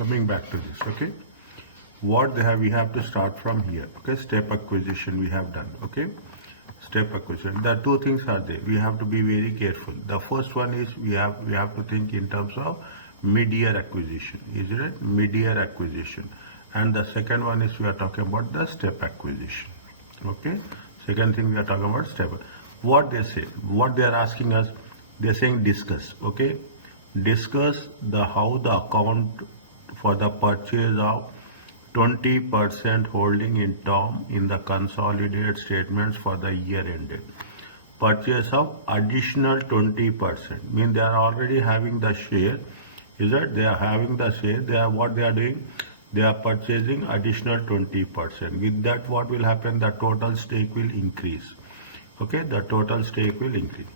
Coming back to this, okay, what they have, we have to start from here. Okay, step acquisition we have done. Okay, step acquisition, the two things are there, we have to be very careful. The first one is we have to think in terms of mid-year acquisition, is it mid-year acquisition, and the second one is we are talking about the step acquisition. Okay, second thing we are talking about step. What they say, what they are asking us, they're saying discuss. Okay, discuss the how the account for the purchase of 20% holding in Tom in the consolidated statements for the year ended. Purchase of additional 20%, mean they are already having the share, is that they are having the share, they are what they are doing, they are purchasing additional 20%. With that, what will happen, the total stake will increase. Okay, the total stake will increase.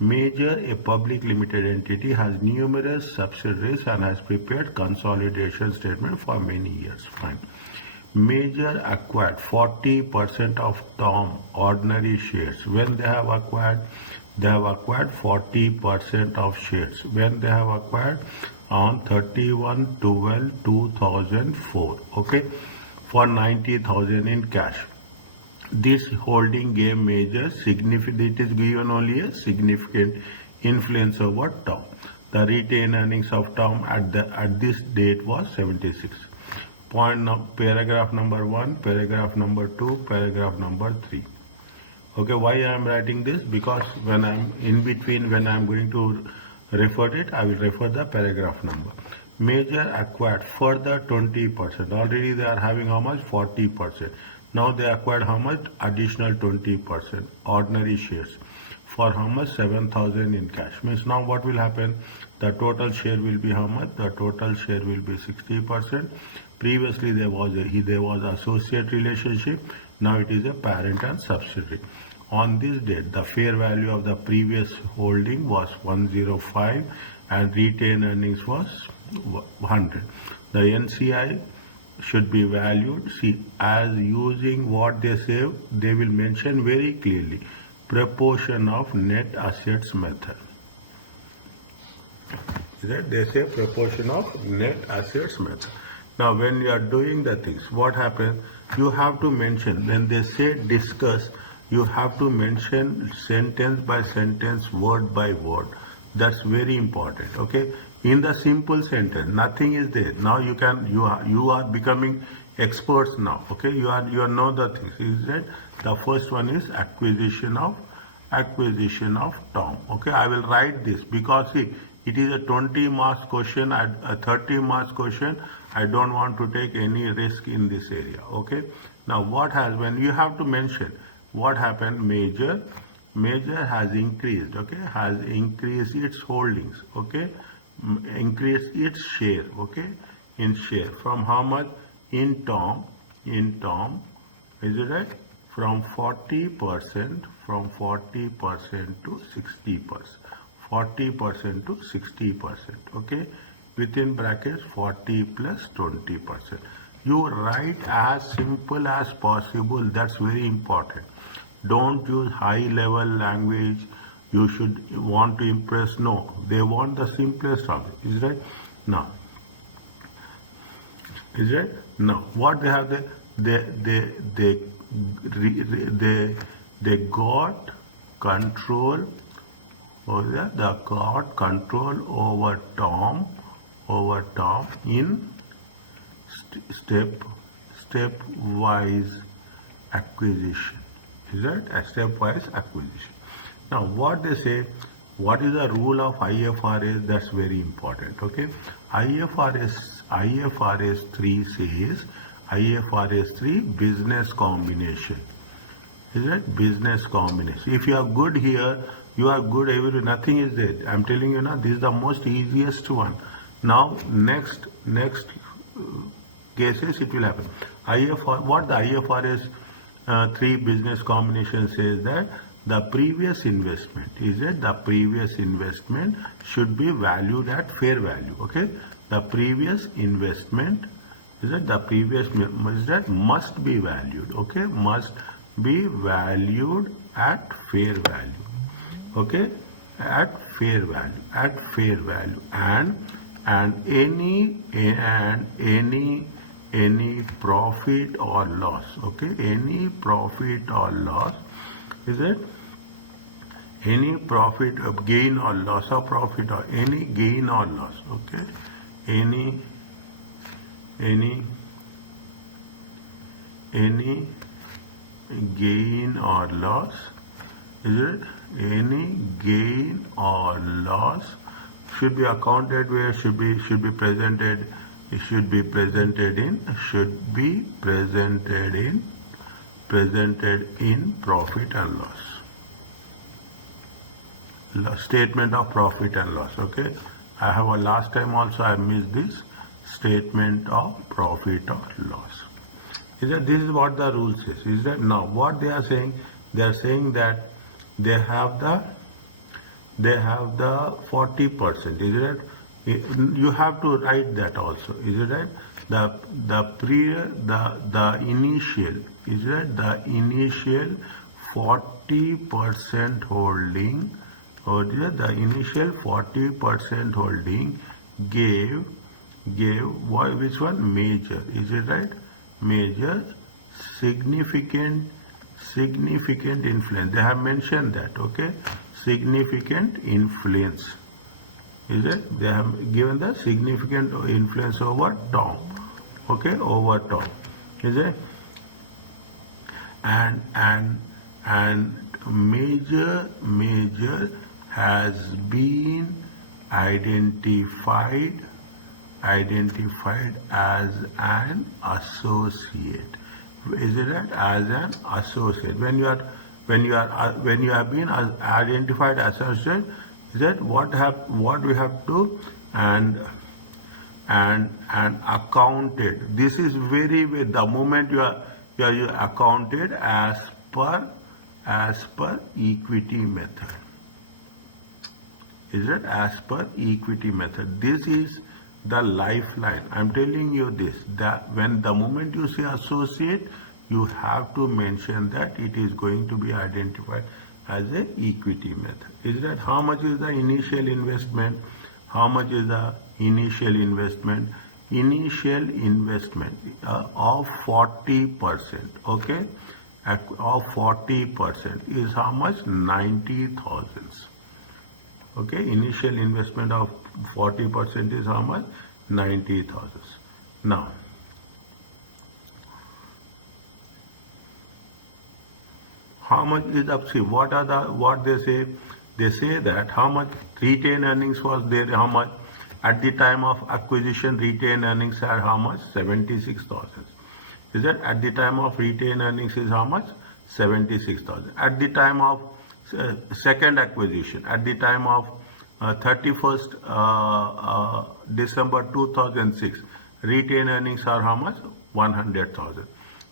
Major, a public limited entity, has numerous subsidiaries and has prepared consolidation statement for many years. Fine. Major acquired 40% of Tom ordinary shares. When they have acquired 40% of shares. When they have acquired on 31/12/2004. Okay, for 90,000 in cash. This holding gave major significant, it is given only a significant influence over Tom. The retained earnings of Tom at this date was 76. Paragraph number 1, paragraph number 2, paragraph number 3. Okay, why I am writing this? Because when I am in between, when I am going to refer it, I will refer the paragraph number. Major acquired further 20%. Already they are having how much? 40%. Now they acquired how much? Additional 20% ordinary shares. For how much? 7,000 in cash. Means now what will happen? The total share will be how much? The total share will be 60%. Previously there was associate relationship. Now it is a parent and subsidiary. On this date, the fair value of the previous holding was 105 and retained earnings was 100. The NCI should be valued, see, as using what they say, they will mention very clearly, proportion of net assets method. That they say proportion of net assets method. Now when you are doing the things, what happens, you have to mention, when they say discuss, you have to mention sentence by sentence, word by word. That's very important. Okay, in the simple sentence, nothing is there. Now you are becoming experts now. Okay, you know the things. Is that the first one is acquisition of Tom. Okay, I will write this because see, it is a 20 marks question, a 30 marks question. I don't want to take any risk in this area. Okay, now when you have to mention what happened, major has increased. Okay, has increased its holdings. Okay, increase its share. Okay, in share from how much? In Tom, is it right? From 40% to 60%. 40% to 60%. Okay, within brackets 40 plus 20%. You write as simple as possible. That's very important. Don't use high level language. You should want to impress. No, they want the simplest of it. Is that now? Is that now? What they have? They got control. They got control over Tom in stepwise acquisition. Is that a stepwise acquisition? Now what they say, what is the rule of IFRS? That's very important. Okay, IFRS 3 says, IFRS 3 business combination. Is that business combination? If you are good here, you are good everywhere. Nothing is there. I'm telling you now, this is the most easiest one. Now next cases it will happen. What the IFRS 3 business combination says, that the previous investment should be valued at fair value. Okay, the previous investment must be valued. Okay, must be valued at fair value. Okay, at fair value, and and any profit or loss, okay, any profit or loss, is it any profit of gain or loss or profit or any gain or loss, okay, any gain or loss, is it any gain or loss should be accounted where should be presented, it should be presented in profit and loss, statement of profit and loss, okay. I have a last time also I missed this statement of profit or loss. Is that this is what the rule says? Is that now what they are saying? They are saying that they have the 40%. Is it? You have to write that also. Is it right? The initial, is it the initial 40% holding, or the initial 40% holding gave which one? Major. Is it right? Major significant influence. They have mentioned that, okay, significant influence. Is it? They have given the significant influence over Tom, okay, over Tom. Is it? And major has been identified as an associate. Is it right? As an associate. When you have been identified as associate, is that what we have to and accounted. This is very the moment you are accounted as per equity method. Is it as per equity method? This is the lifeline. I'm telling you this, that when the moment you say associate, you have to mention that it is going to be identified as a equity method. Is that how much is the initial investment? How much is the initial investment? Initial investment of 40%, okay, of 40% is how much? 90,000. Okay, initial investment of 40% is how much? 90,000. Now, how much is upstream? What they say? They say that how much retained earnings was there? How much at the time of acquisition? Retained earnings are how much? 76,000. Is that at the time of retained earnings is how much? 76,000. At the time of second acquisition, at the time of 31st December 2006, retained earnings are how much? 100,000.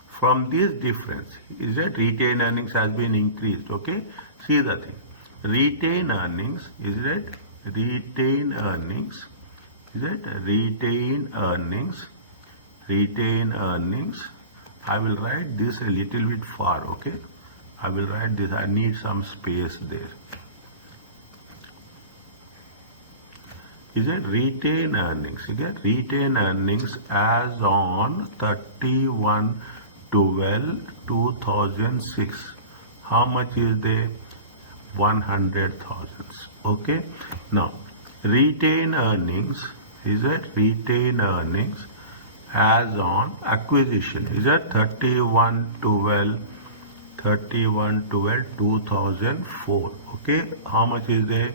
From this difference, is that retained earnings has been increased, okay? See the thing. Retained earnings, is that retained earnings, is it retained earnings, I will write this a little bit far, okay? I will write this, I need some space there. Is it retained earnings? Is it retained earnings as on 31/12/2006? How much is there? 100,000. Okay. Now, retained earnings, is it retained earnings as on acquisition? Is it 31/12/2004? Okay. How much is there?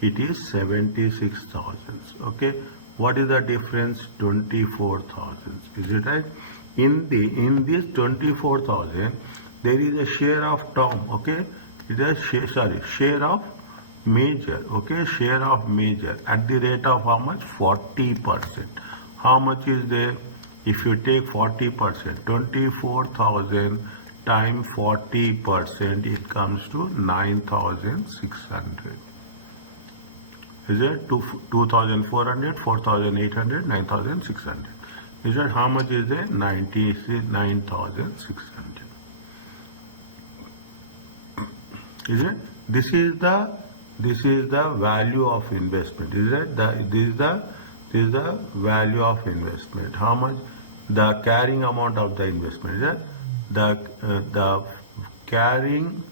It is 76,000. Okay. What is the difference? 24,000. Is it right? In this 24,000, there is a share of Tom. Okay. It is share of major. Okay. Share of major at the rate of how much? 40%. How much is there? If you take 40%, 24,000 times 40%, it comes to 9,600. Is it 2,400, 4,800, 9,600? Is that how much is there? 99,600. Is it? This is the value of investment. Is that this is the This is the value of investment. How much? The carrying amount of the investment. Is that the carrying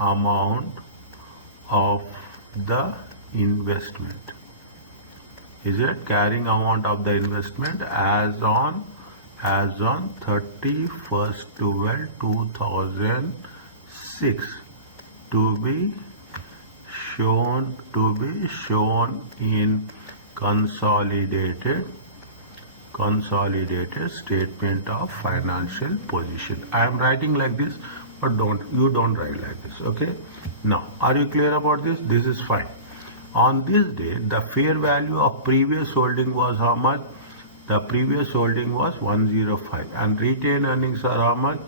amount of the investment? Is it carrying amount of the investment as on 31st/12/2006 to be shown in consolidated statement of financial position. I am writing like this, but you don't write like this. Okay. Now, are you clear about this? This is fine. On this date, the fair value of previous holding was how much? The previous holding was 105, and retained earnings are how much?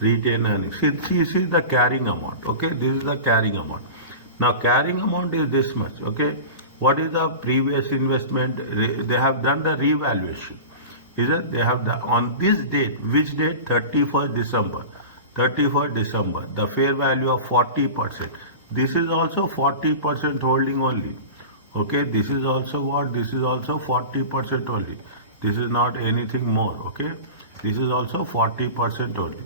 Retained earnings. See the carrying amount. Okay, this is the carrying amount. Now carrying amount is this much. Okay, what is the previous investment? They have done the revaluation. Is it? They have on this date. Which date? 31st December. 31st December. The fair value of 40%. This is also 40% holding only. Okay, this is also what? This is also 40% only. This is not anything more. Okay, this is also 40% only.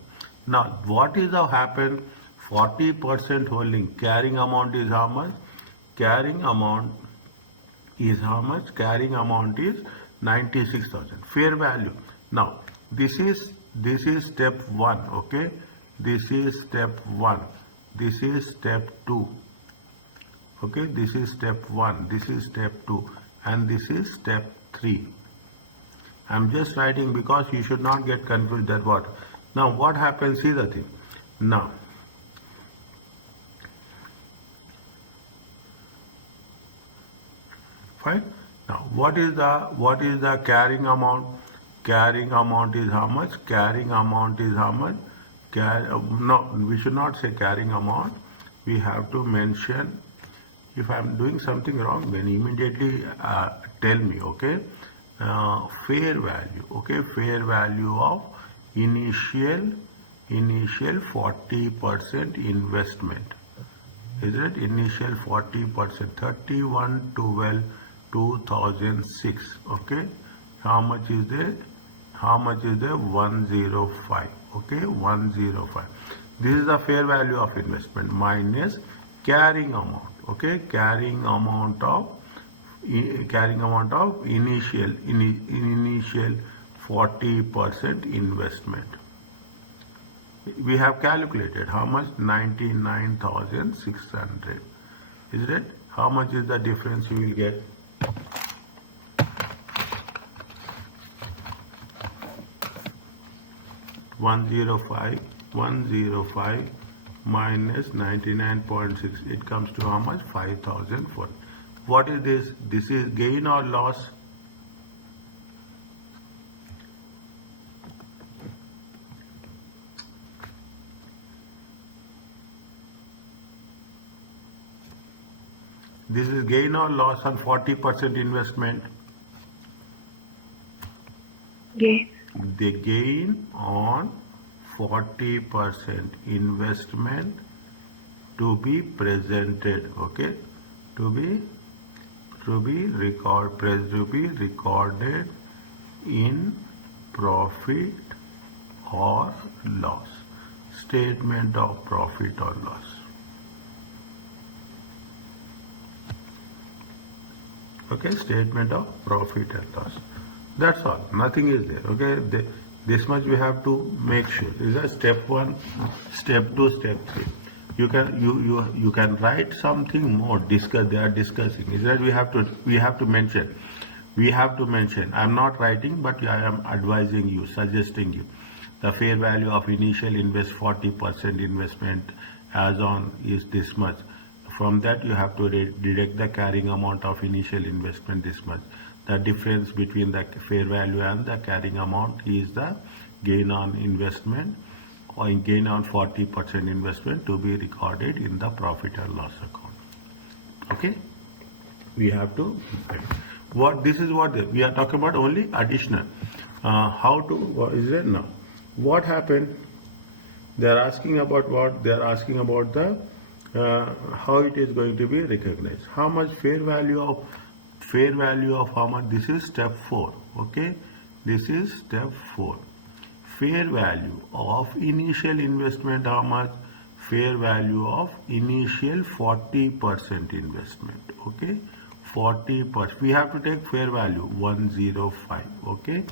Now, what is happened? 40% holding. Carrying amount is how much? Carrying amount is how much? Carrying amount is 96,000. Fair value. Now, this is step 1. Okay, this is step 1. This is step 2. Okay, this is step 1. This is step 2, and this is step 3. I'm just writing because you should not get confused that what. Now what happens? See the thing. Now fine. Now what is the carrying amount? Carrying amount is how much? Carrying amount is how much? No, we should not say carrying amount. We have to mention. If I'm doing something wrong, then immediately tell me. Okay. Fair value. Okay, fair value of initial 40% investment. Is it initial 40%? 31/12/2006. Okay, how much is there? 105. Okay, 105. This is the fair value of investment minus carrying amount. Okay, carrying amount of initial 40% investment. We have calculated how much? 99,600. Is it? How much is the difference you will get? $105 minus 99.6. It comes to how much? 5,004. What is this? This is gain or loss? This is gain or loss on 40% investment? Gain. The gain on 40% investment to be presented. Okay, to be recorded in profit or loss. Statement of profit or loss. Okay, statement of profit and loss. That's all. Nothing is there. Okay, this much we have to make sure. Is that step 1, step 2, step 3. You can write something more. Discuss. They are discussing. Is that we have to mention. We have to mention. I am not writing, but I am advising you, suggesting you. The fair value of initial 40% investment as on is this much. From that you have to deduct the carrying amount of initial investment this much. The difference between the fair value and the carrying amount is the gain on investment or gain on 40% investment to be recorded in the profit and loss account. Okay, we have to this is what we are talking about, only additional. How to, what is it now? What happened? They are asking about what? They are asking about the how it is going to be recognized. How much fair value of fair value of how much? This is step 4. Okay, this is step 4. Fair value of initial investment, how much? Fair value of initial 40% investment. Okay, 40%. We have to take fair value 105. Okay,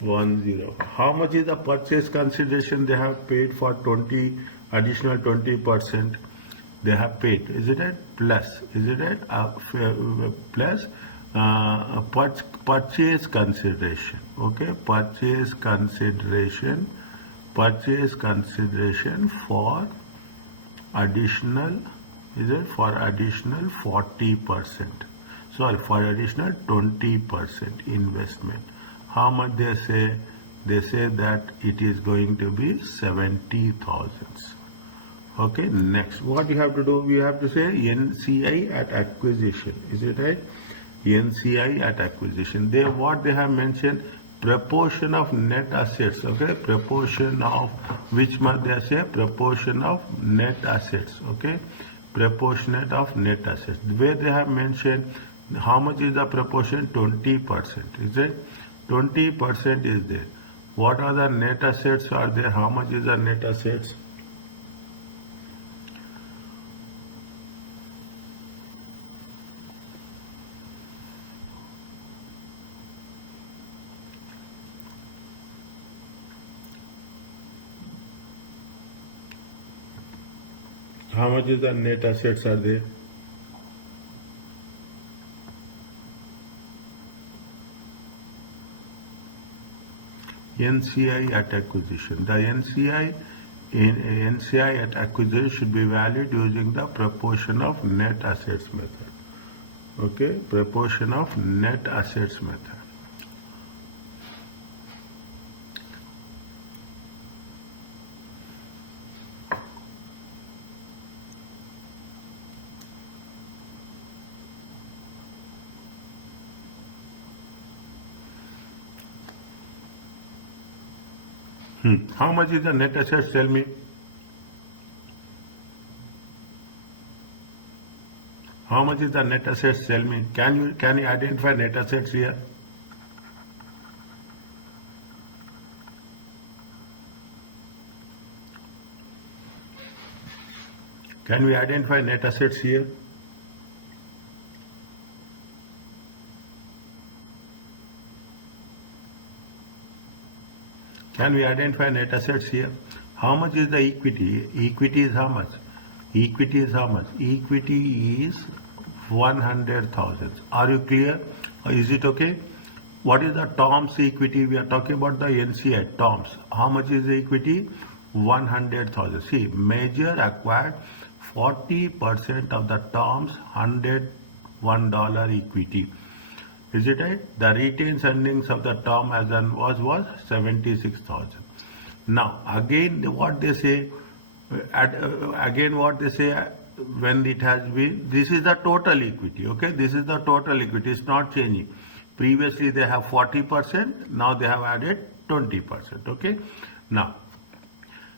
105. How much is the purchase consideration they have paid for 20 additional 20%? They have paid, is it right? Plus, is it right? Plus purchase consideration. Okay, purchase consideration for additional, is it, for additional 40%? Sorry, for additional 20% investment. How much they say? They say that it is going to be 70,000. Okay, next, what you have to do? We have to say NCI at acquisition. Is it right? NCI at acquisition. What they have mentioned? Proportion of net assets. Okay, proportion of which much they say? Proportion of net assets. Okay, proportionate of net assets. Where they have mentioned how much is the proportion? 20%. Is it? 20% is there. What are the net assets are there? How much is the net assets? How much is the net assets are there? NCI at acquisition. The NCI at acquisition should be valued using the proportion of net assets method. Okay, proportion of net assets method. How much is the net assets? Tell me. How much is the net assets? Tell me. Can you identify net assets here? Can we identify net assets here? Can we identify net assets here? How much is the equity? Equity is how much? Equity is how much? Equity is 100,000. Are you clear? Is it okay? What is the Tom's equity? We are talking about the NCI Tom's. How much is the equity? 100,000. See, major acquired 40% of the Tom's $101 equity. Is it right? The retained earnings of the Tom as an was 76,000. Now again, what they say? What they say when it has been? This is the total equity. Okay, this is the total equity. It's not changing. Previously they have 40%. Now they have added 20%. Okay. Now,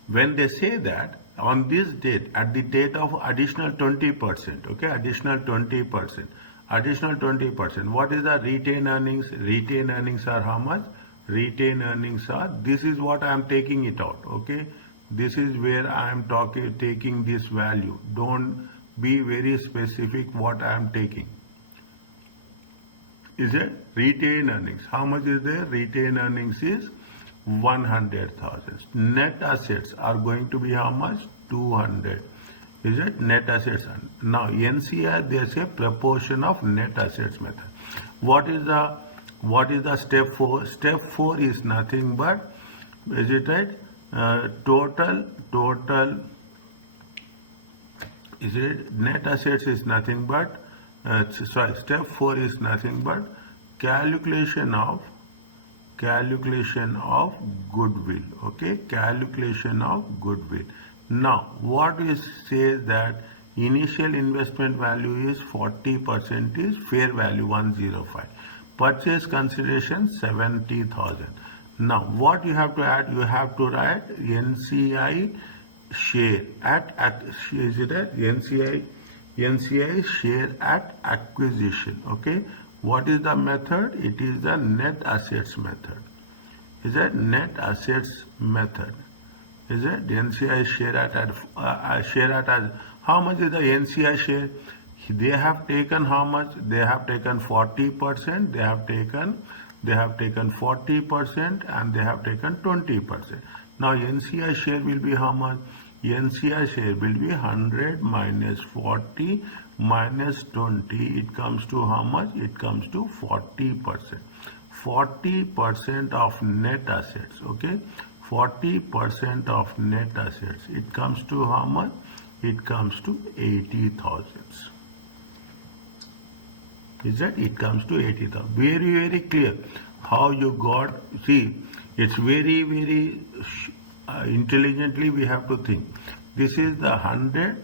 when they say that on this date, at the date of additional 20%. Okay, additional 20%. Additional 20%. What is the retained earnings? Retained earnings are how much? Retained earnings are, this is what I am taking it out. Okay, this is where I am taking this value. Don't be very specific what I am taking. Is it retained earnings? How much is there? Retained earnings is 100,000. Net assets are going to be how much? 200. Is it net assets? Now NCI, they say proportion of net assets method. What is the step 4? Step 4 is nothing but, is it right? Total. Is it net assets is nothing but step 4 is nothing but calculation of goodwill. Okay, calculation of goodwill. Now, what we say that initial investment value is 40% is fair value 105. Purchase consideration 70,000. Now, what you have to add? You have to write NCI share at is it at NCI share at acquisition. Okay, What is the method? It is the net assets method. Is that net assets method? Is it NCI share at how much is the NCI share? They have taken how much? They have taken 40%. They have taken 40% and they have taken 20%. Now NCI share will be how much? NCI share will be 100 minus 40 minus 20. It comes to how much? It comes to 40%. 40% of net assets. Okay, 40% of net assets. It comes to how much? It comes to 80,000. Is that it comes to 80,000? Very clear. How you got? See, it's very intelligently we have to think. This is the 100.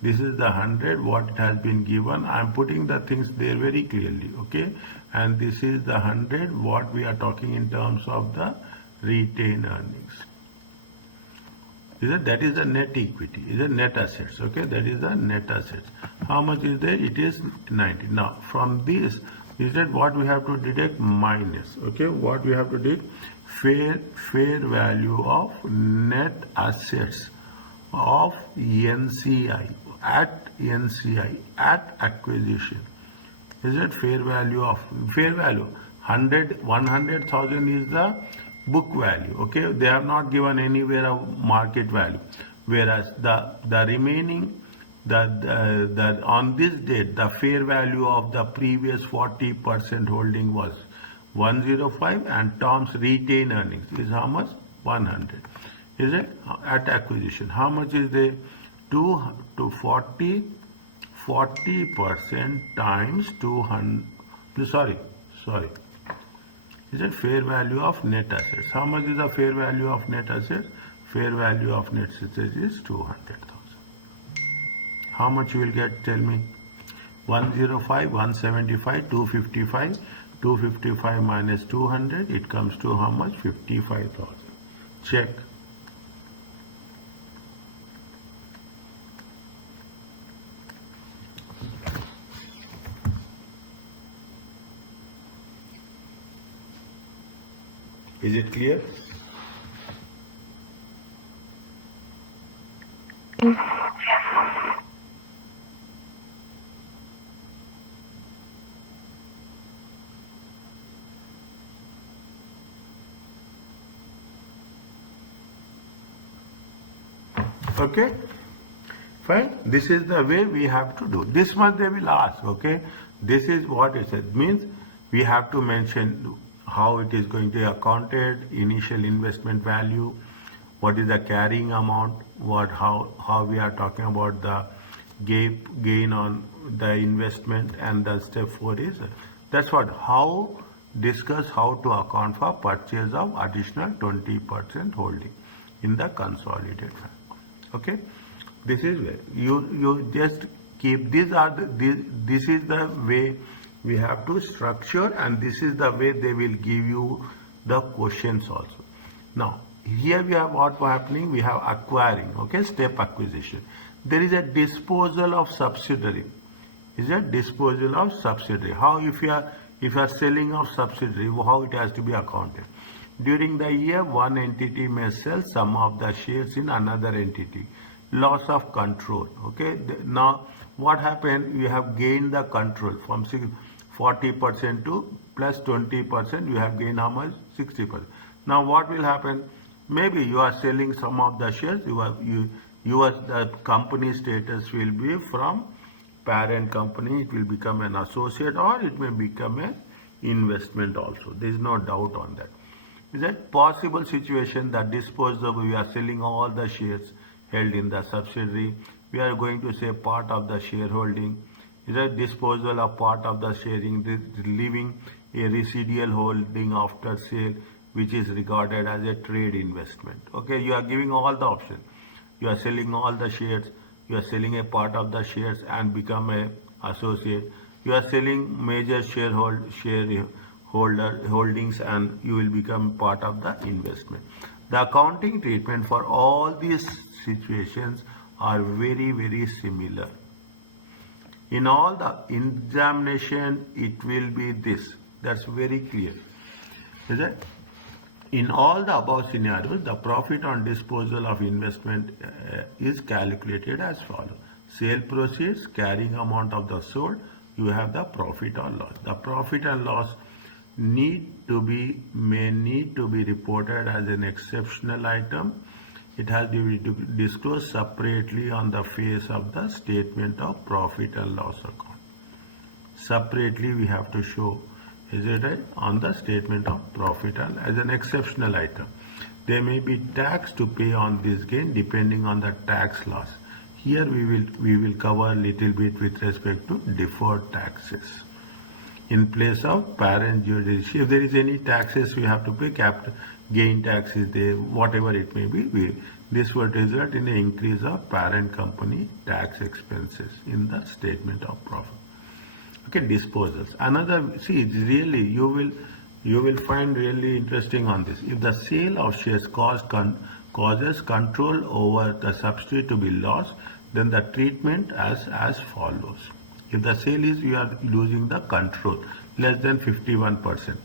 This is the 100 what it has been given. I am putting the things there very clearly, okay? And this is the 100 what we are talking in terms of the retained earnings. That is the net equity, is the net assets, okay? That is the net assets. How much is there? It is 90. Now from this, is that what we have to deduct? Minus, okay? What we have to deduct? Fair value of net assets of NCI at acquisition. Is it fair value? 100,000 is the book value, okay? They have not given anywhere a market value, whereas the remaining on this date the fair value of the previous 40% holding was 105 and Tom's retained earnings is how much? 100. Is it at acquisition? How much is there? 40% times 200. Sorry. Is it fair value of net assets? How much is the fair value of net assets? Fair value of net assets is 200,000. How much you will get? Tell me. 105, 175, 255. 255 minus 200. It comes to how much? 55,000. Check. Is it clear? Okay, fine. This is the way we have to do. This much they will ask, okay? This is what it says. Means we have to mention how it is going to be accounted, initial investment value, what is the carrying amount, how we are talking about the gain on the investment, and the step 4 is that's what discuss how to account for purchase of additional 20% holding in the consolidated fund. Okay, this is where you just keep this is the way we have to structure, and this is the way they will give you the questions also. Now here we have what happening, we have acquiring, okay, step acquisition. There is a disposal of subsidiary. Is a disposal of subsidiary. How if you are selling of subsidiary, how it has to be accounted? During the year, one entity may sell some of the shares in another entity. Loss of control. Okay. Now what happened? You have gained the control from 40% to plus 20%. You have gained how much? 60%. Now what will happen? Maybe you are selling some of the shares. The company status will be from parent company. It will become an associate, or it may become an investment also. There is no doubt on that. Is that possible situation that disposal, we are selling all the shares held in the subsidiary. We are going to say part of the shareholding. Is that disposal of part of the sharing, leaving a residual holding after sale, which is regarded as a trade investment. Okay, you are giving all the options. You are selling all the shares. You are selling a part of the shares and become a associate. You are selling major holdings, and you will become part of the investment. The accounting treatment for all these situations are very similar. In all the examination, it will be this. That's very clear. Is it? In all the above scenarios, the profit on disposal of investment is calculated as follows. Sale proceeds, carrying amount of the sold, you have the profit or loss. The profit and loss may need to be reported as an exceptional item. It has to be disclosed separately on the face of the statement of profit and loss account. Separately we have to show, is it right, on the statement of profit and as an exceptional item. There may be tax to pay on this gain depending on the tax loss. Here we will cover a little bit with respect to deferred taxes. In place of parent jurisdiction, if there is any taxes we have to pay, capital gain tax is there, whatever it may be, this will result in an increase of parent company tax expenses in the statement of profit. Okay, disposals. Another, see, it's really, you will find really interesting on this. If the sale of shares causes control over the subsidiary to be lost, then the treatment as follows. If the sale is, you are losing the control, less than 51%.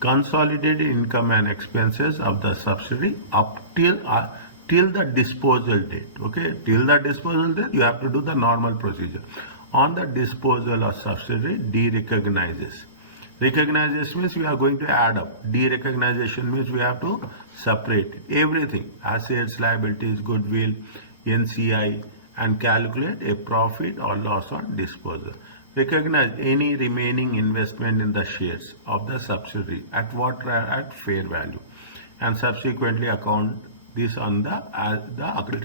Consolidated income and expenses of the subsidiary up till the disposal date. Okay, till the disposal date, you have to do the normal procedure. On the disposal of subsidiary, derecognizes. Recognization means we are going to add up. Derecognition means we have to separate everything, assets, liabilities, goodwill, NCI, and calculate a profit or loss on disposal. Recognize any remaining investment in the shares of the subsidiary at fair value, and subsequently account this on the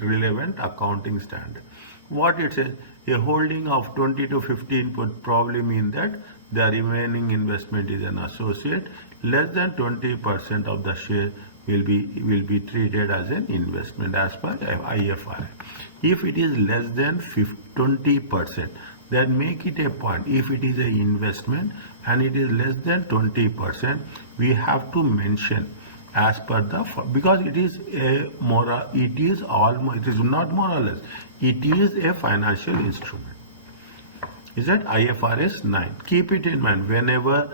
relevant accounting standard. What it says, a holding of 20 to 15 would probably mean that the remaining investment is an associate. Less than 20% of the share will be treated as an investment as per IFRS. If it is less than 20%, then make it a point. If it is an investment and it is less than 20%, we have to mention as per the, because it is a moral, it is not more or less, it is a financial instrument. Is that IFRS 9? Keep it in mind whenever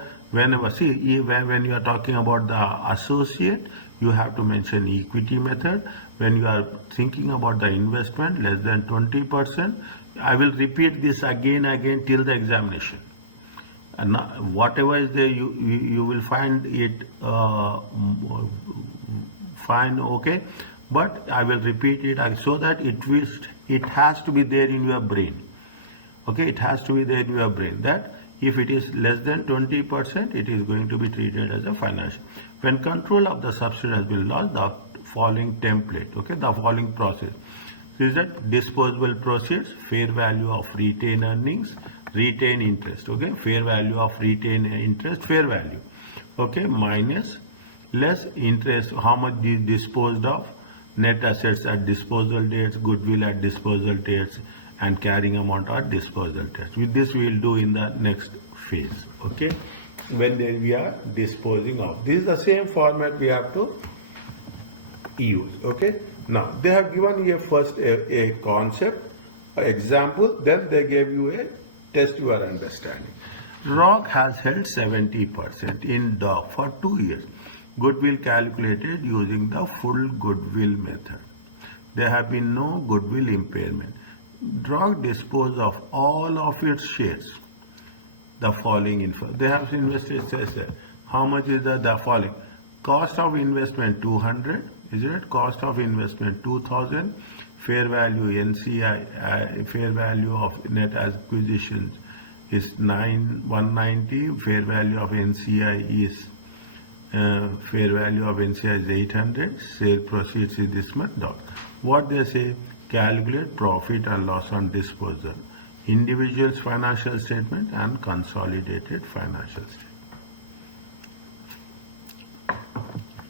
see, when you are talking about the associate, you have to mention equity method. When you are thinking about the investment less than 20%, I will repeat this again till the examination. And whatever is there, you will find it fine, okay. But I will repeat it so that it has to be there in your brain. Okay, it has to be there in your brain that if it is less than 20%, it is going to be treated as a financial. When control of the subsidiary has been lost, the following template, okay, the following process. Is that disposable proceeds, fair value of retained earnings, retained interest, okay, fair value of retained interest, fair value, okay, minus less interest, how much is disposed of, net assets at disposal dates, goodwill at disposal dates, and carrying amount at disposal dates. With this we will do in the next phase, okay, when we are disposing of. This is the same format we have to use, okay. Now they have given you first a concept, example, then they gave you a test your understanding. Rock has held 70% in DOC for 2 years. Goodwill calculated using the full goodwill method. There have been no goodwill impairment. Rock disposed of all of its shares. The following info. They have invested, says how much is the following. Cost of investment 200. Is it cost of investment 2000? Fair value NCI, fair value of net acquisitions is 190. Fair value of NCI is fair value of NCI is 800. Sale proceeds is this much. What they say, calculate profit and loss on disposal. Individual's financial statement and consolidated financial statement.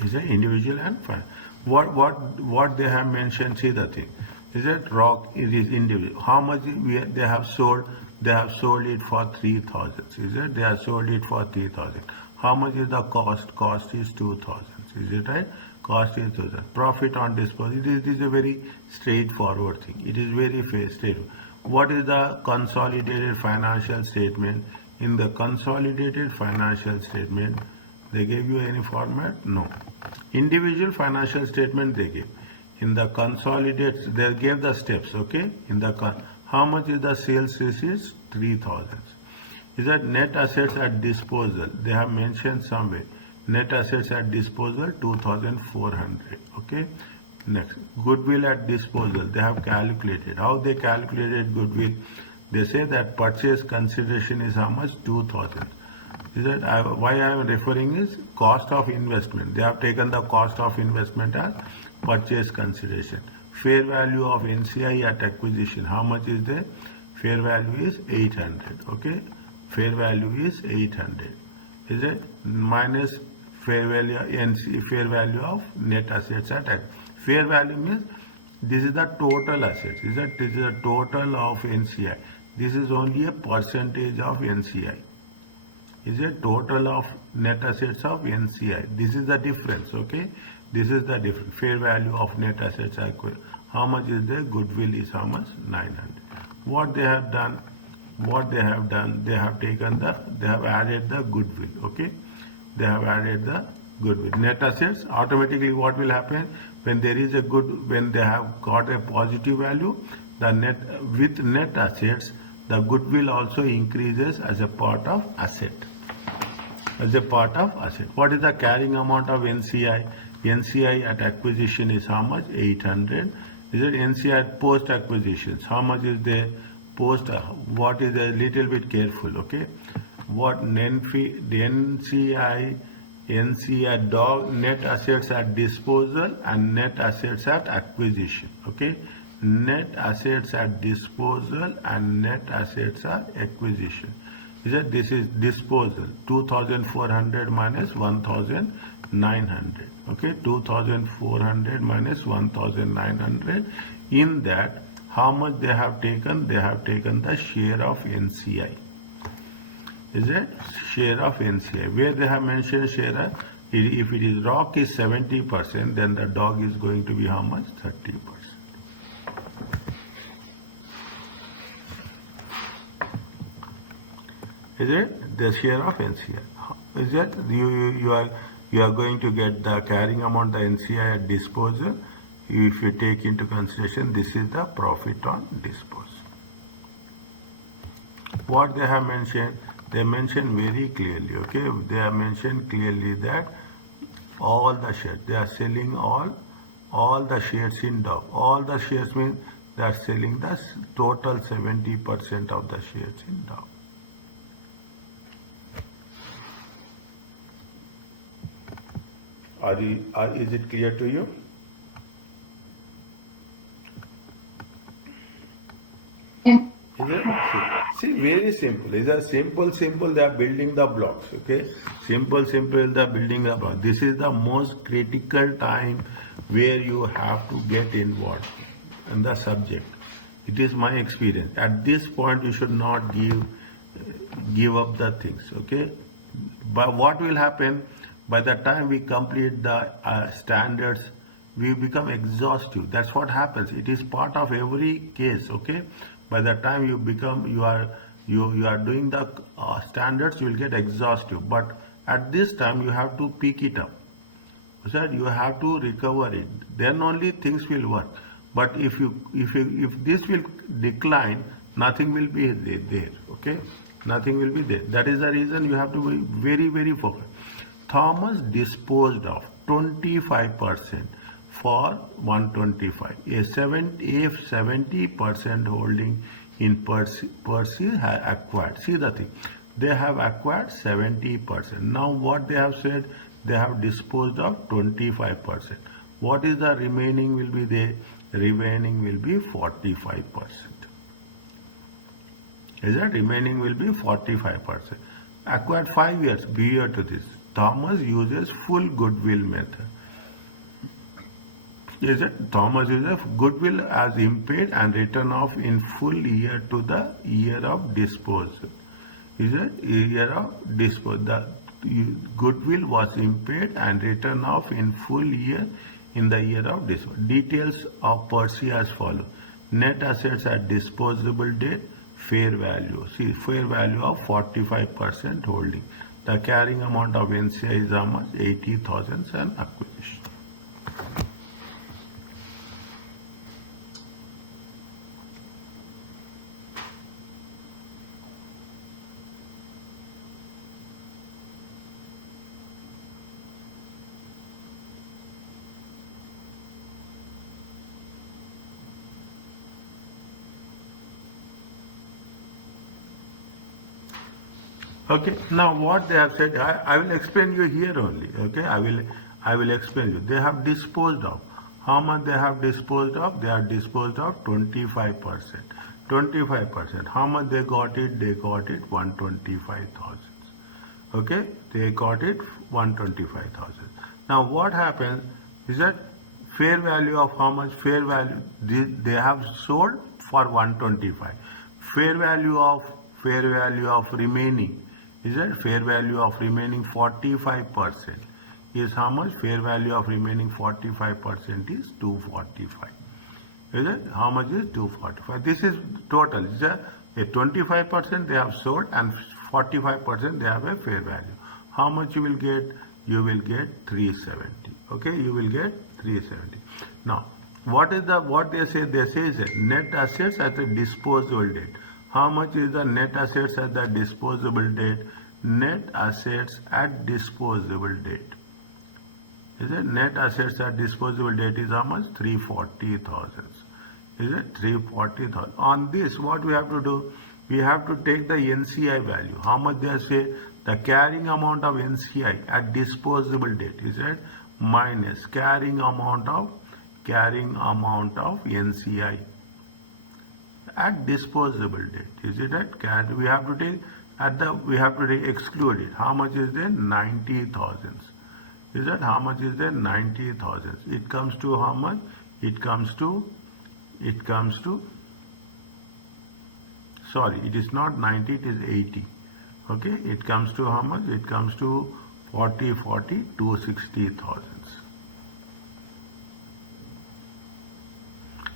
Is it individual and financial? What they have mentioned, see the thing. Is that rock, it is individual. How much they have sold? They have sold it for 3,000. Is it? They have sold it for 3,000. How much is the cost? Cost is 2,000. Is it right? Cost is 2,000. Profit on disposal. It is a very straightforward thing. It is very straightforward. What is the consolidated financial statement? In the consolidated financial statement, they gave you any format? No. Individual financial statement they gave. In the consolidated, they gave the steps, okay? In the how much is the sales receipts? 3,000. Is that net assets at disposal? They have mentioned somewhere. Net assets at disposal 2,400. Okay. Next, goodwill at disposal. They have calculated. How they calculated goodwill? They say that purchase consideration is how much? 2,000. Is that why I am referring is cost of investment. They have taken the cost of investment as purchase consideration. Fair value of NCI at acquisition. How much is there? Fair value is 800. Okay. Fair value is 800. Is it minus fair value fair value of net assets at fair value means this is the total assets. Is that this is the total of NCI. This is only a percentage of NCI. Is a total of net assets of NCI. This is the difference. Okay. This is the difference. Fair value of net assets. How much is there? Goodwill is how much? 900. What they have done? They have taken they have added the goodwill. Okay. They have added the goodwill. Net assets, automatically what will happen? When there is when they have got a positive value, with net assets, the goodwill also increases as a part of asset. What is the carrying amount of NCI? NCI at acquisition is how much? 800. Is it NCI at post acquisitions? How much is there? Post, what is a little bit careful, okay? What NCI net assets at disposal and net assets at acquisition, okay? Net assets at disposal and net assets at acquisition. This is disposal, 2,400 minus 1,900, okay? 2,400 minus 1,900. In that, how much they have taken? They have taken the share of NCI. Is it share of NCI? Where they have mentioned share, if it is rock is 70%, then the dog is going to be how much? 30%. Is it the share of NCI? Is it you are going to get the carrying amount the NCI at disposal? If you take into consideration, this is the profit on disposal. What they have mentioned? They mentioned very clearly, okay? They have mentioned clearly that all the shares, they are selling all the shares in dog. All the shares means they are selling the total 70% of the shares in dog. Is it clear to you? See, very simple. These are simple, they are building the blocks, okay? Simple, they are building the blocks. This is the most critical time where you have to get involved in the subject. It is my experience. At this point, you should not give up the things, okay? But what will happen? By the time we complete the standards, we become exhaustive. That's what happens. It is part of every case, okay? By the time you are doing the standards, you will get exhaustive. But at this time, you have to pick it up. So you have to recover it. Then only things will work. But if this will decline, nothing will be there. Okay, nothing will be there. That is the reason you have to be very, very focused. Thomas disposed of 25%. For 125, a 70% holding in Percy has acquired. See the thing, they have acquired 70%. Now what they have said, they have disposed of 25%. What is the remaining will be there? Remaining will be 45%. Is that remaining will be 45%. Acquired 5 years. Be here to this. Thomas uses full goodwill method. Is it Thomas uses goodwill as impaired and written off in full year to the year of disposal. Is it year of disposal? The goodwill was impaired and written off in full year in the year of disposal. Details of Percy as follows. Net assets at disposable date, fair value. See, fair value of 45% holding. The carrying amount of NCI is how much? 80,000 and acquisition. Okay, now what they have said, I will explain you here only. Okay, I will explain you. They have disposed of. How much they have disposed of? They have disposed of 25%. 25%. How much they got it? They got it 125,000. Okay, they got it 125,000. Now what happens is that fair value of how much? Fair value they have sold for 125. Fair value of remaining. Is that fair value of remaining 45% is how much? Fair value of remaining 45% is 245. Is it? How much is 245? This is total. Is a 25% they have sold and 45% they have a fair value. How much you will get? You will get 370. Okay, you will get 370. Now, what they say? They say is net assets at the disposable date. How much is the net assets at the disposable date? Net assets at disposable date. Is it? Net assets at disposable date is how much? 340,000. Is it? 340,000. On this, what we have to do? We have to take the NCI value. How much they say? The carrying amount of NCI at disposable date. Is it? Minus carrying amount of NCI at disposable date. Is it right? We have to take exclude it. How much is there? 90,000. Is that how much is there? 90,000. It comes to how much? It comes to sorry, it is not 90, it is 80. Okay, it comes to how much? It comes to 260,000.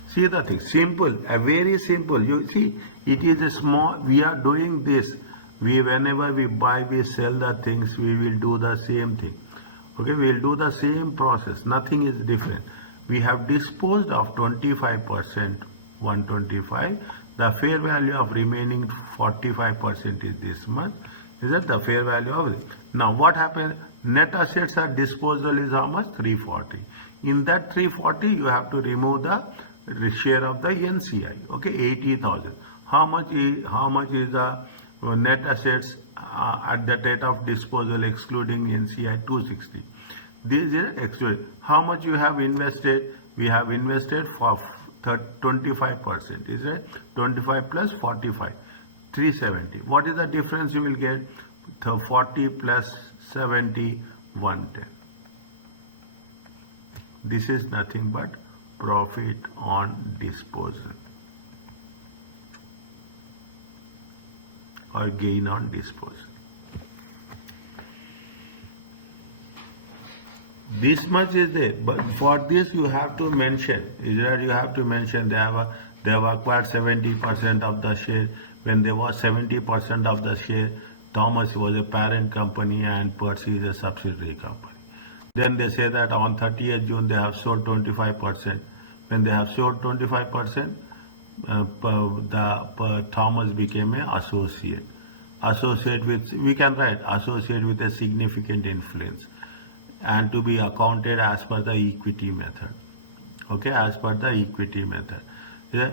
See the thing, simple, very simple. You see, it is a small, we are doing this. Whenever we buy, we sell the things, we will do the same thing. Okay, we will do the same process. Nothing is different. We have disposed of 25%, 125. The fair value of remaining 45% is this much. Is that the fair value of it? Now what happened? Net assets at disposal is how much? 340. In that 340, you have to remove the share of the NCI. Okay, 80,000. How much is the net assets at the date of disposal excluding NCI? 260. This is excluded. How much you have invested? We have invested for 25%. Is it 25 plus 45? 370. What is the difference you will get? 40 plus 70, 110. This is nothing but profit on disposal or gain on disposal. This much is there, but for this you have to mention. Is that you have to mention they have acquired 70% of the share. When there was 70% of the share, Thomas was a parent company and Percy is a subsidiary company. Then they say that on 30th June they have sold 25%. When they have sold 25%, Thomas became an associate. Associate with, we can write associate with a significant influence, and to be accounted as per the equity method. Okay, as per the equity method. The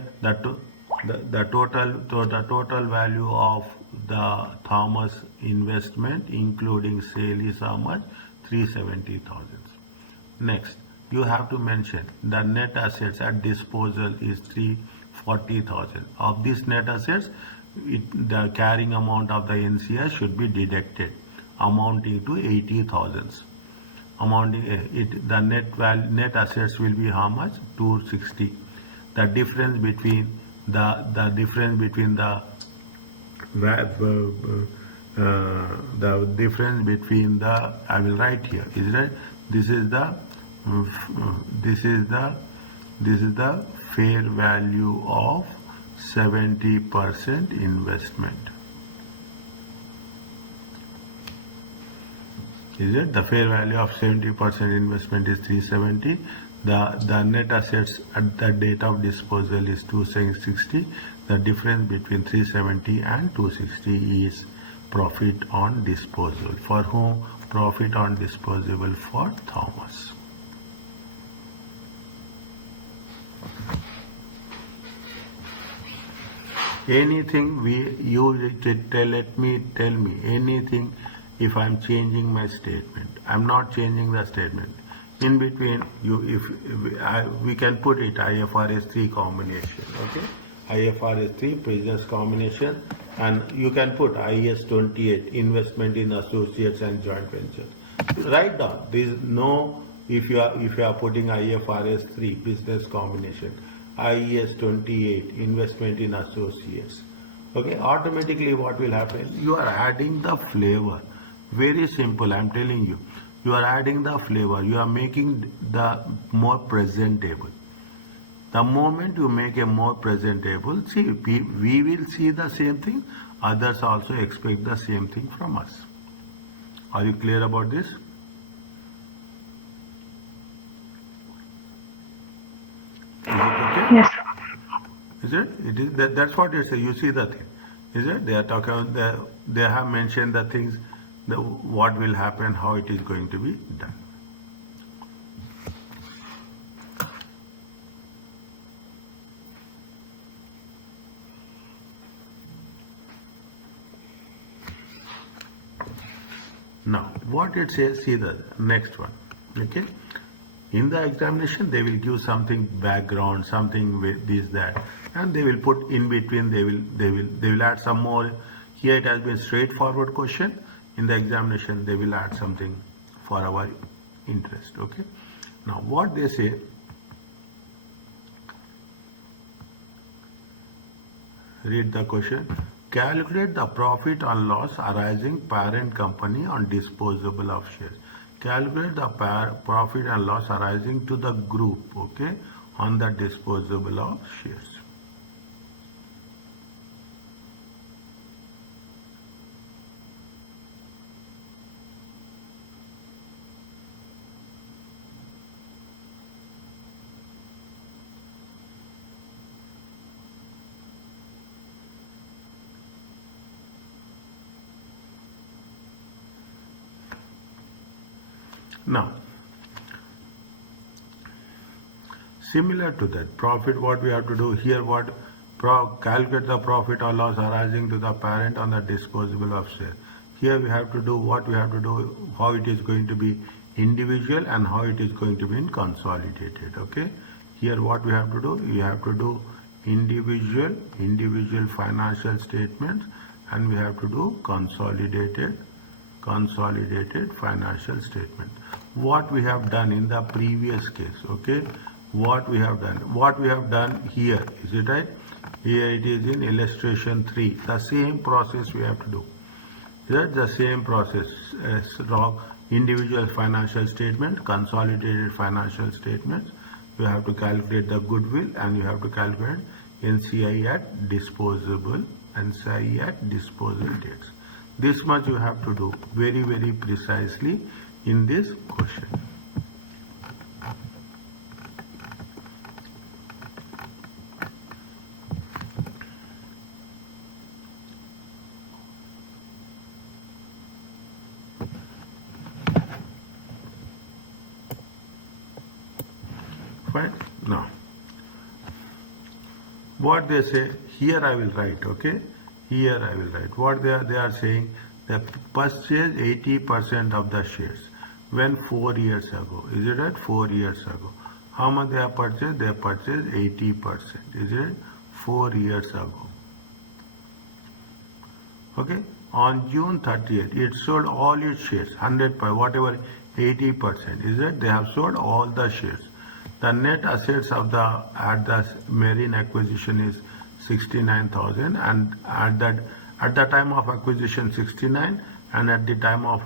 total value of the Thomas investment including sale is how much? 370,000. Next, you have to mention the net assets at disposal is 340,000. Of this net assets, the carrying amount of the NCI should be deducted, amounting to 80,000. The net assets will be how much? 260. The difference between the difference between the I will write here. Is that this is the This is the fair value of 70% investment. Is it? The fair value of 70% investment is 370. The net assets at the date of disposal is 260. The difference between 370 and 260 is profit on disposal. For whom? Profit on disposal for Thomas. Anything let me tell me anything if I'm changing my statement. I'm not changing the statement. In between, we can put it IFRS 3 combination, okay? IFRS 3 business combination, and you can put IS 28 investment in associates and joint ventures. Write down. There is no, if you are putting IFRS 3 business combination, IES 28 investment in associates, okay, automatically what will happen? You are adding the flavor. Very simple, I'm telling you. You are adding the flavor. You are making the more presentable. The moment you make a more presentable, see, we will see the same thing. Others also expect the same thing from us. Are you clear about this? Is it okay? Yes. Is it? It is. That's what you say. You see the thing. Is it? They are talking. They have mentioned the things. What will happen, how it is going to be done. Now, what it says, see the next one, okay? In the examination, they will give something background, something with this, that, and they will put in between, they will add some more. Here it has been straightforward question. In the examination, they will add something for our interest, okay? Now, what they say, read the question. Calculate the profit or loss arising parent company on disposable of shares. Calculate the profit and loss arising to the group, okay, on the disposable of shares. Now, similar to that, profit, what we have to do here, calculate the profit or loss arising to the parent on the disposable of share. Here we have to do what we have to do, how it is going to be individual and how it is going to be in consolidated, okay? Here what we have to do, you have to do individual financial statements, and we have to do consolidated financial statement. What we have done in the previous case, okay? What we have done here, is it right? Here it is in illustration 3. The same process we have to do. That's the same process as individual financial statement, consolidated financial statements. You have to calculate the goodwill and you have to calculate NCI at disposable and NCI at disposal dates. This much you have to do very, very precisely in this question. Fine. Now, what they say, here I will write, okay? Here I will write. What they are saying, they purchased 80% of the shares when 4 years ago. Is it right? 4 years ago. How much they have purchased? They have purchased 80%. Is it 4 years ago? Okay. On June 30th, it sold all its shares, 100%, whatever 80%. Is it? They have sold all the shares. The net assets of at the marine acquisition is 69,000, and at the time of acquisition 69, and at the time of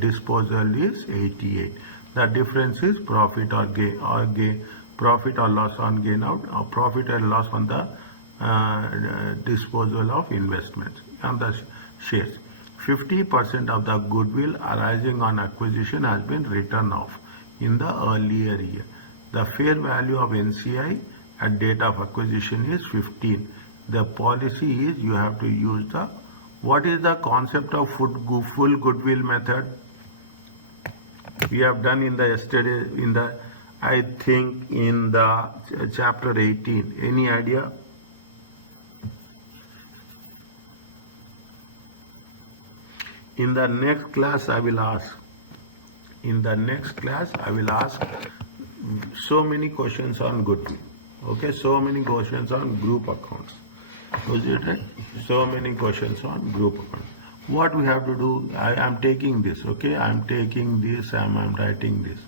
disposal is 88. The difference is profit or gain profit or loss on gain out, or profit and loss on the disposal of investments on the shares. 50% of the goodwill arising on acquisition has been written off in the earlier year. The fair value of NCI at date of acquisition is 15. The policy is you have to use the, what is the concept of full goodwill method? We have done in the yesterday, in the, I think in the chapter 18. Any idea? In the next class I will ask. In the next class I will ask so many questions on goodwill. Okay, so many questions on group accounts. Was it right? So many questions on group accounts. What we have to do, I am taking this, okay, I am taking this, I am writing this.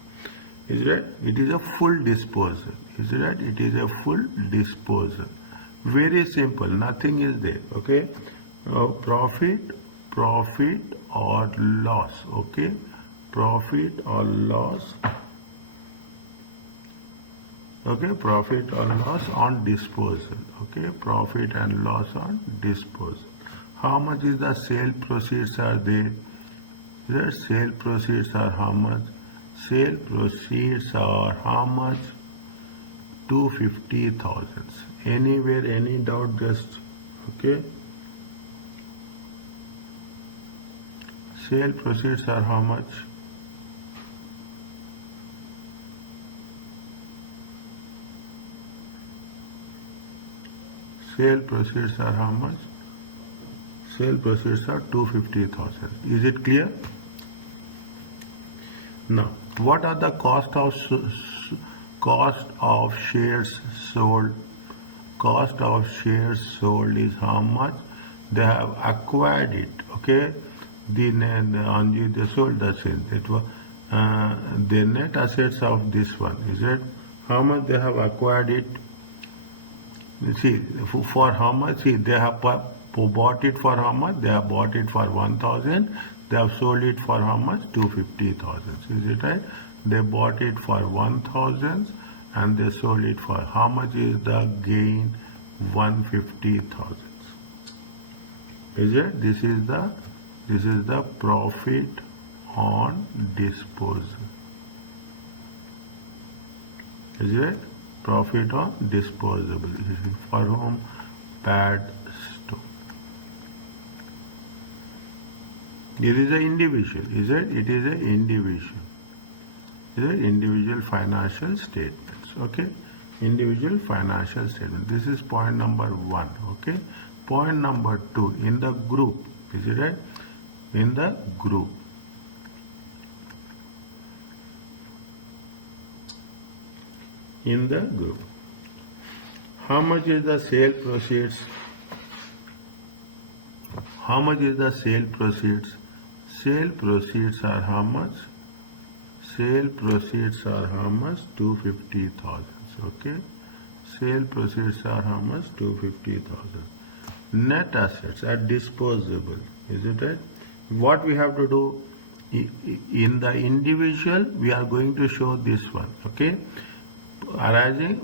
Is it right? It is a full disposal. Is it right? It is a full disposal. Very simple, nothing is there, okay. Profit or loss, okay, profit or loss, okay, profit or loss on disposal, okay, profit and loss on disposal. How much is the sale proceeds are there? The sale proceeds are how much? Sale proceeds are how much? 250,000. Anywhere, any doubt, just, okay. Sale proceeds are how much? Sale proceeds are how much? Sale proceeds are 250,000. Is it clear? Now, what are the cost of shares sold? Cost of shares sold is how much they have acquired it. Okay, they sold the sale. That was the net assets of this one. Is it how much they have acquired it? See, for how much? See, they have bought it for how much? They have bought it for 1,000. They have sold it for how much? 250,000. Is it right? They bought it for 1,000 and they sold it for how much is the gain? 150,000. Is it? This is the profit on disposal. Is it? Profit on disposable. For whom? Pad store. It is an individual. Is it? It is an individual. Is it? Individual financial statements. Okay. Individual financial statement. This is point number 1. Okay. Point number 2. In the group. Is it right? In the group. In the group. How much is the sale proceeds? How much is the sale proceeds? Sale proceeds are how much? Sale proceeds are how much? 250,000. Okay. Sale proceeds are how much? 250,000. Net assets are disposable. Is it right? What we have to do in the individual, we are going to show this one. Okay. Arising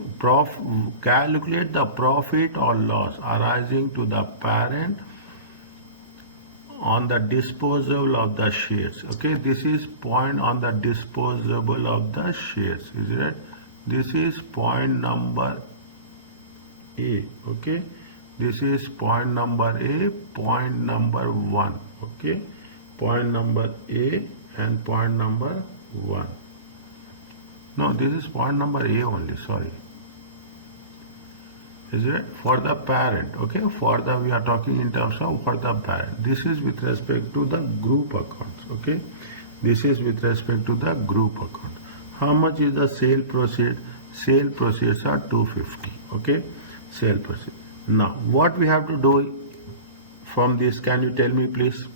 calculate the profit or loss arising to the parent on the disposal of the shares. Okay, this is point on the disposable of the shares. Is it right? This is point number A. Okay, this is point number A, point number 1. Okay, point number A and point number 1. No, this is point number A only, sorry. Is it? For the parent, okay? For the, we are talking in terms of for the parent. This is with respect to the group accounts, okay? This is with respect to the group account. How much is the sale proceed? Sale proceeds are 250, okay? Sale proceed. Now, what we have to do from this, can you tell me please?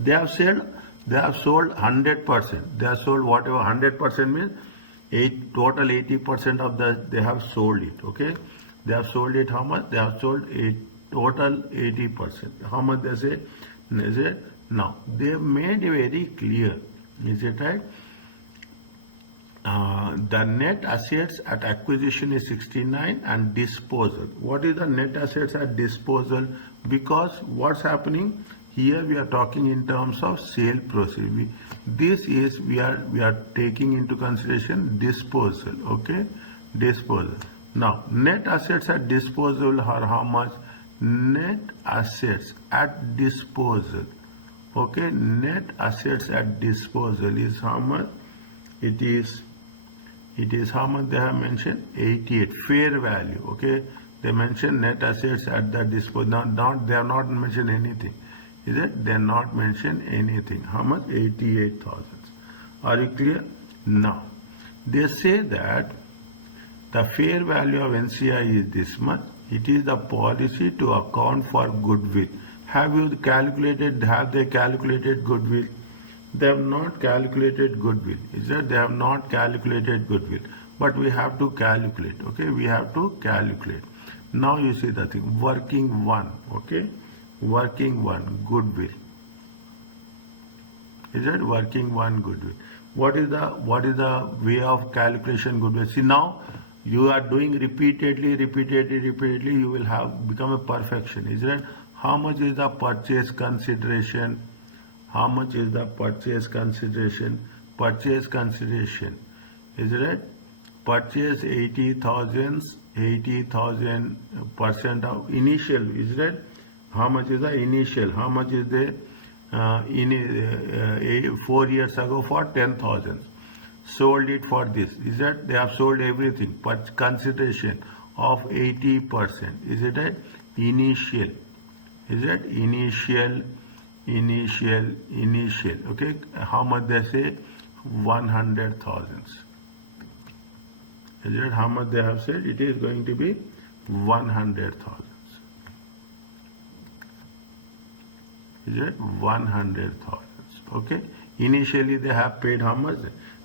They have sold 100%. They have sold whatever 100% means total 80% of the they have sold it. Okay, they have sold it how much? They have sold a total 80%. How much they say? Is it? Now they have made it very clear. Is it right? the net assets at acquisition is 69 and disposal. What is the net assets at disposal? Because what's happening here, we are talking in terms of sale proceed. We are taking into consideration disposal. Okay, disposal. Now net assets at disposal are how much? Net assets at disposal. Okay, net assets at disposal is how much? It is how much they have mentioned? 88. Fair value. Okay, they mentioned net assets at the disposal. They have not mentioned anything. Is it? They have not mentioned anything. How much? 88,000. Are you clear? Now, they say that the fair value of NCI is this much. It is the policy to account for goodwill. Have they calculated goodwill? They have not calculated goodwill. Is that they have not calculated goodwill? But we have to calculate. Okay, we have to calculate. Now you see the thing. Working one. Okay, working one goodwill. Is that working one goodwill? What is the way of calculation goodwill? See, now you are doing repeatedly. You will become a perfection. Is that how much is the purchase consideration? How much is the purchase consideration? Purchase consideration. Is it? Purchase 80,000 percent of initial. Is it? How much is the initial? How much is the 4 years ago for 10,000? Sold it for this. Is that they have sold everything? But consideration of 80%. Is it a initial? Is it initial? Okay, how much they say? 100,000. Is it how much they have said? It is going to be 100,000. Is it 100,000? Okay, initially they have paid how much?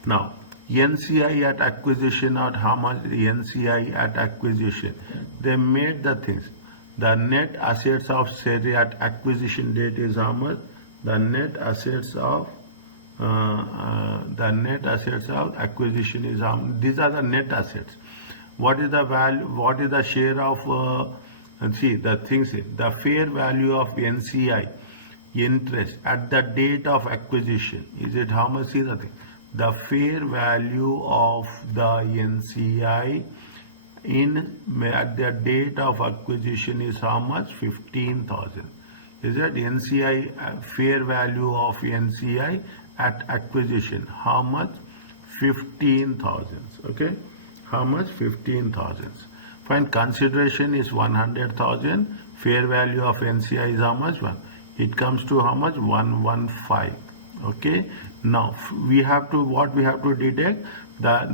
Now NCI at acquisition, or how much NCI at acquisition? They made the things. The net assets of Seri at acquisition date is how much? The net assets of acquisition is how much? These are the net assets. What is the value? What is the share of? See the things. The fair value of NCI interest at the date of acquisition. Is it how much? See the thing. The fair value of the NCI at the date of acquisition is how much? 15,000. Is that NCI fair value of NCI at acquisition? How much? 15,000. Okay, how much? 15,000. Fine. Consideration is 100,000. Fair value of NCI is how much? It comes to how much? 115. Okay. Now we have to deduct the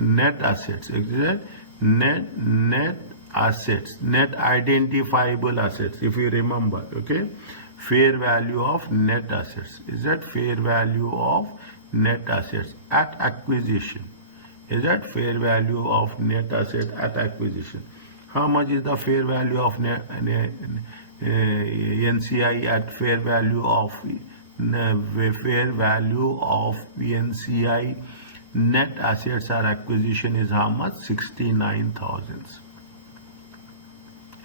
net assets. Exactly. Net assets, net identifiable assets, if you remember. Okay, fair value of net assets. Is that fair value of net assets at acquisition? Is that fair value of net asset at acquisition? How much is the fair value of NCI at fair value of NCI net assets or acquisition is how much? 69,000.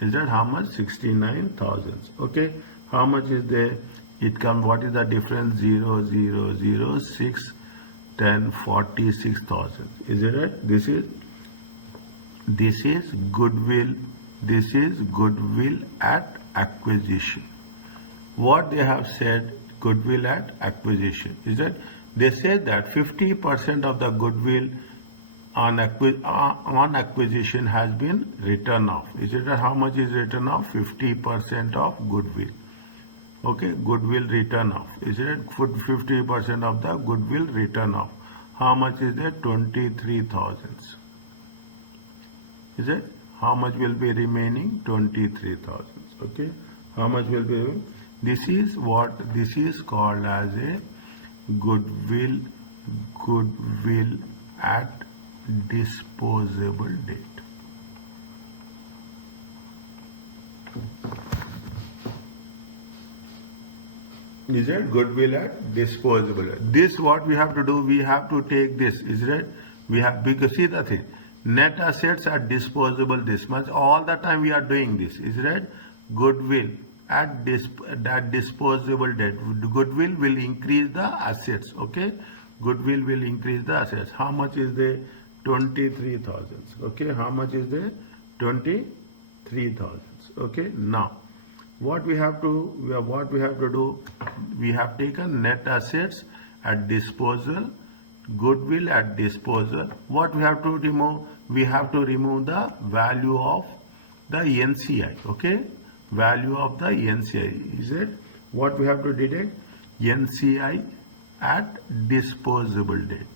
Is that how much? 69,000. Okay, how much is there? It comes, what is the difference? 0, 0, 0, 6, 10, 46,000. Is it right? This is goodwill. This is goodwill at acquisition. What they have said, goodwill at acquisition, is that they said that 50% of the goodwill on acquisition has been written off. Is it how much is written off? 50% of goodwill. Okay, goodwill written off. Is it 50% of the goodwill written off? How much is that? 23,000. Is it? How much will be remaining? 23,000. Okay, how much will be? This is what this is called as a goodwill at disposable date. Is it goodwill at disposable? This what we have to do. We have to take this. Is it We have, because see the thing, net assets are disposable this much. All the time we are doing this. Is right? Goodwill at disposable debt. Goodwill will increase the assets. Okay? Goodwill will increase the assets. How much is the 23,000? Okay? How much is the 23,000? Okay? Now, what we have to do, we have taken net assets at disposal, goodwill at disposal. What we have to remove? We have to remove the value of the NCI. Okay? Value of the NCI. Is it? What we have to deduct? NCI at disposable debt.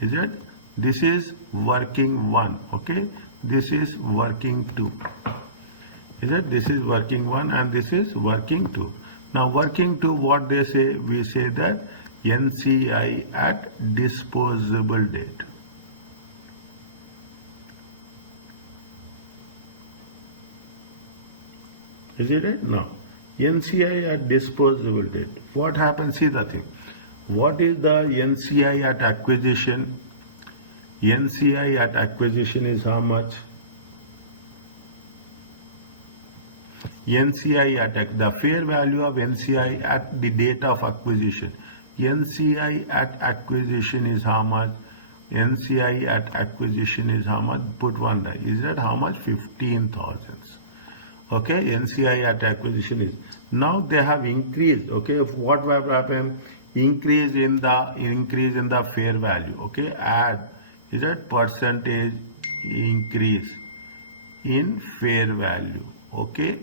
Is it? This is working 1. Okay? This is working 2. Is it? This is working 1 and this is working 2. Now working 2, what they say? We say that NCI at disposable debt. Is it right? No. NCI at disposable debt. What happens? See the thing. What is the NCI at acquisition? NCI at acquisition is how much? NCI at the fair value of NCI at the date of acquisition. NCI at acquisition is how much? NCI at acquisition is how much? Put one die. Is that how much? 15,000. Okay, NCI at acquisition is. Now they have increased. Okay, what will happen? Increase in the fair value. Okay, add. Is that percentage increase in fair value? Okay.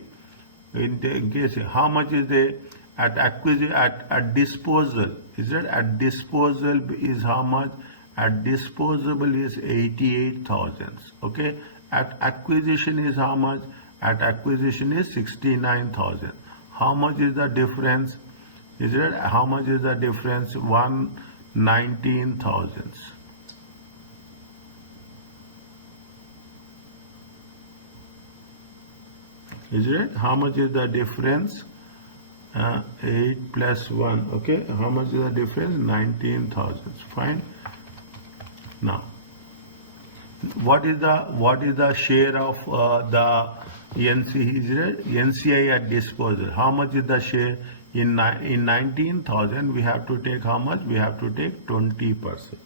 In case, how much is the at acquisition at disposal? Is that at disposal is how much? At disposable is 88,000. Okay. At acquisition is how much? At acquisition is 69,000. How much is the difference? Is it? How much is the difference? 119,000. Is it? How much is the difference? 8 plus 1. Okay. How much is the difference? 19,000. Fine. Now, what is the share of the NCI at disposal? How much is the share? In 19,000 we have to take how much? We have to take 20%.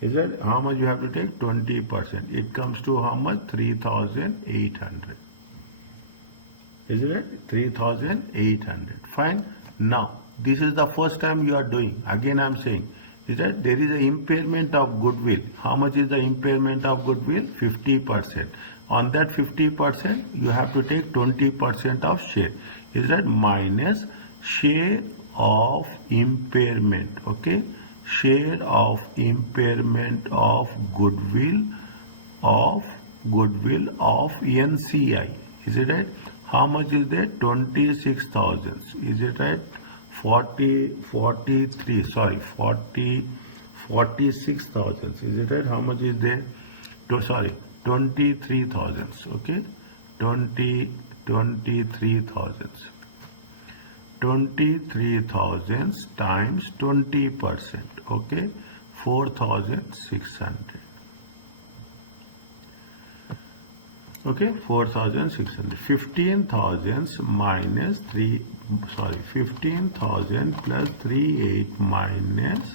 Is it? How much you have to take? 20%. It comes to how much? 3,800. Is it right? 3,800. Fine. Now, this is the first time you are doing. Again, I am saying, is that there is an impairment of goodwill. How much is the impairment of goodwill? 50%. On that 50%, you have to take 20% of share. Is that minus share of impairment? Okay. Share of impairment of goodwill of NCI. Is it right? How much is there? 26,000. Is it right? 46,000. Is it right? How much is there? 23,000. Okay. 23,000. 23,000 times 20%. Okay. 4,600. Okay, 4,600. 15,000 minus 15,000 plus 3,800 minus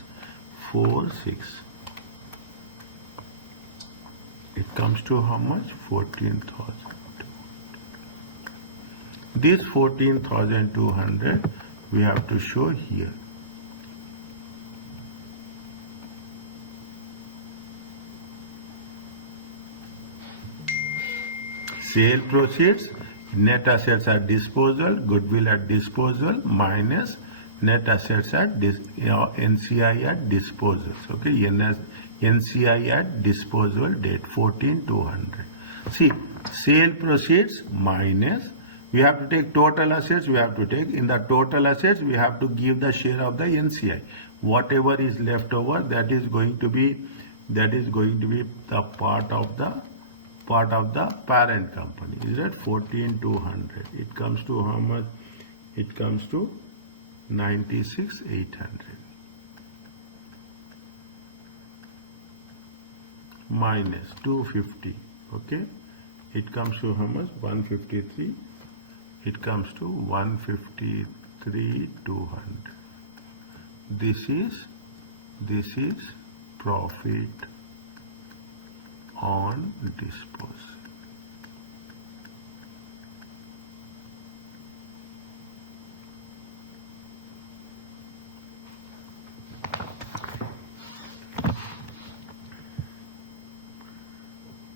4,600. It comes to how much? 14,000. This 14,200 we have to show here. Sale proceeds, net assets at disposal, goodwill at disposal minus net assets at NCI at disposal. Okay, NCI at disposal date 14,200. See, sale proceeds minus, we have to take total assets, we have to take, in the total assets, we have to give the share of the NCI. Whatever is left over, that is going to be the part of the parent company. Is that 14,200? It comes to how much? It comes to 96,800. minus 250. Okay, it comes to how much? 153. It comes to 153,200. This is profit on disposal.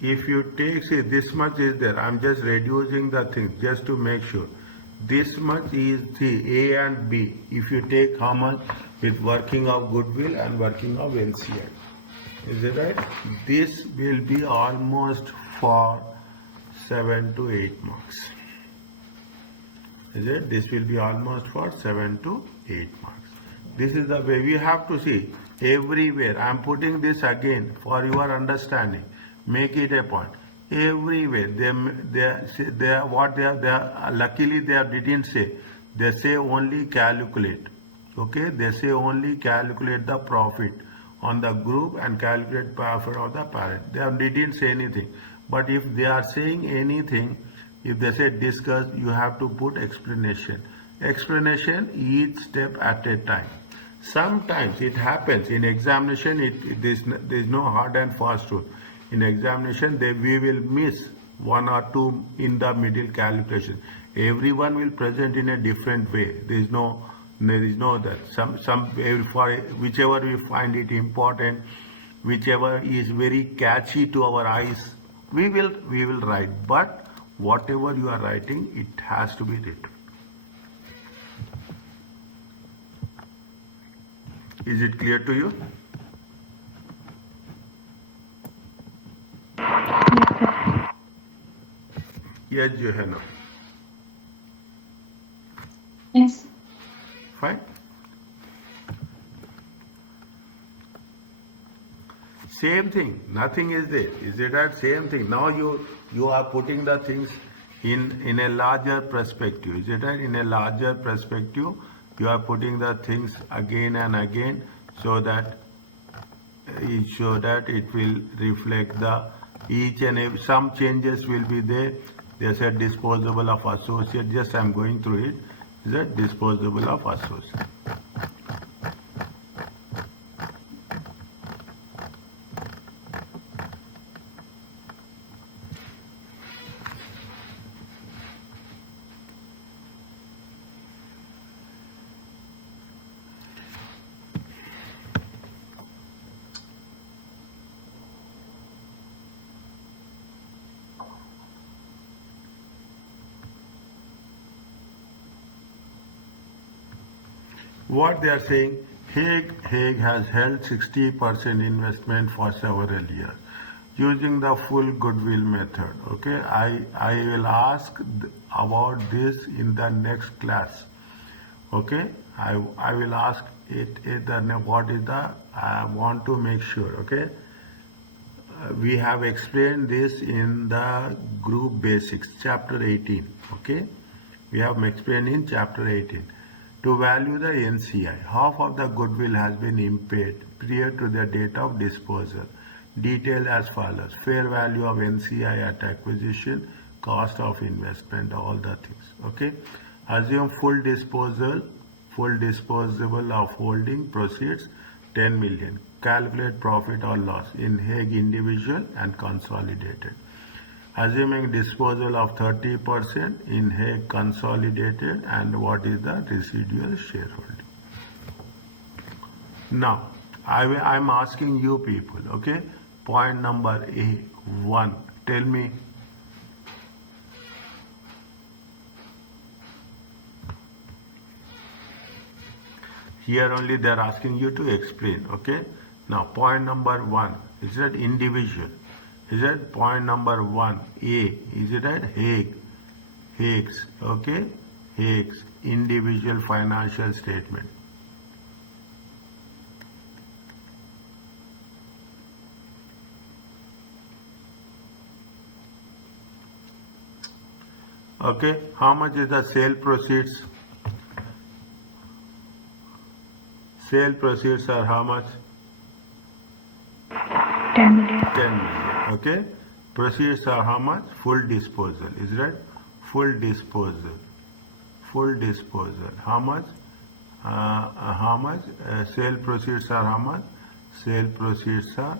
If you take, say, this much is there, I'm just reducing the things just to make sure. This much is the A and B. If you take how much with working of goodwill and working of NCI. Is it right? This will be almost for 7 to 8 marks. Is it? This will be almost for 7 to 8 marks. This is the way we have to see everywhere. I am putting this again for your understanding. Make it a point. Everywhere luckily they didn't say. They say only calculate. Okay, they say only calculate the profit on the group and calculate profit of the parent. They didn't say anything. But if they are saying anything, if they say discuss, you have to put explanation. Explanation each step at a time. Sometimes it happens in examination. There is no hard and fast rule. In examination, we will miss one or two in the middle calculation. Everyone will present in a different way. There is no that for whichever we find it important, whichever is very catchy to our eyes, we will write. But whatever you are writing, it has to be written. Is it clear to you? Yes, Johanna. Yes. Fine. Same thing. Nothing is there. Is it that same thing? Now you are putting the things in a larger perspective. Is it right? In a larger perspective, you are putting the things again and again so that it will reflect the each and every. Some changes will be there. They said disposable of associate. Just I am going through it. Is that disposable of associate? What they are saying, Hague has held 60% investment for several years using the full goodwill method. Okay, I will ask about this in the next class. Okay, I will ask it what is the, I want to make sure. Okay, we have explained this in the group basics, chapter 18. Okay, we have explained in chapter 18. To value the NCI, half of the goodwill has been impaired prior to the date of disposal. Detailed as follows: fair value of NCI at acquisition, cost of investment, all the things. Okay. Assume full disposable of holding proceeds 10 million. Calculate profit or loss in Hague individual and consolidated. Assuming disposal of 30% in Hague consolidated, and what is the residual shareholding. Now, I'm asking you people, okay, point number A1, tell me. Here only they are asking you to explain, okay. Now, point number 1, is that individual? Is that point number 1? A. Is it at Hague's? Okay? Hague's individual financial statement. Okay? How much is the sale proceeds? Sale proceeds are how much? 10 million. 10 10 million. Okay. Proceeds are how much? Full disposal. Is that full disposal? Full disposal. How much? How much? Sale proceeds are how much? Sale proceeds are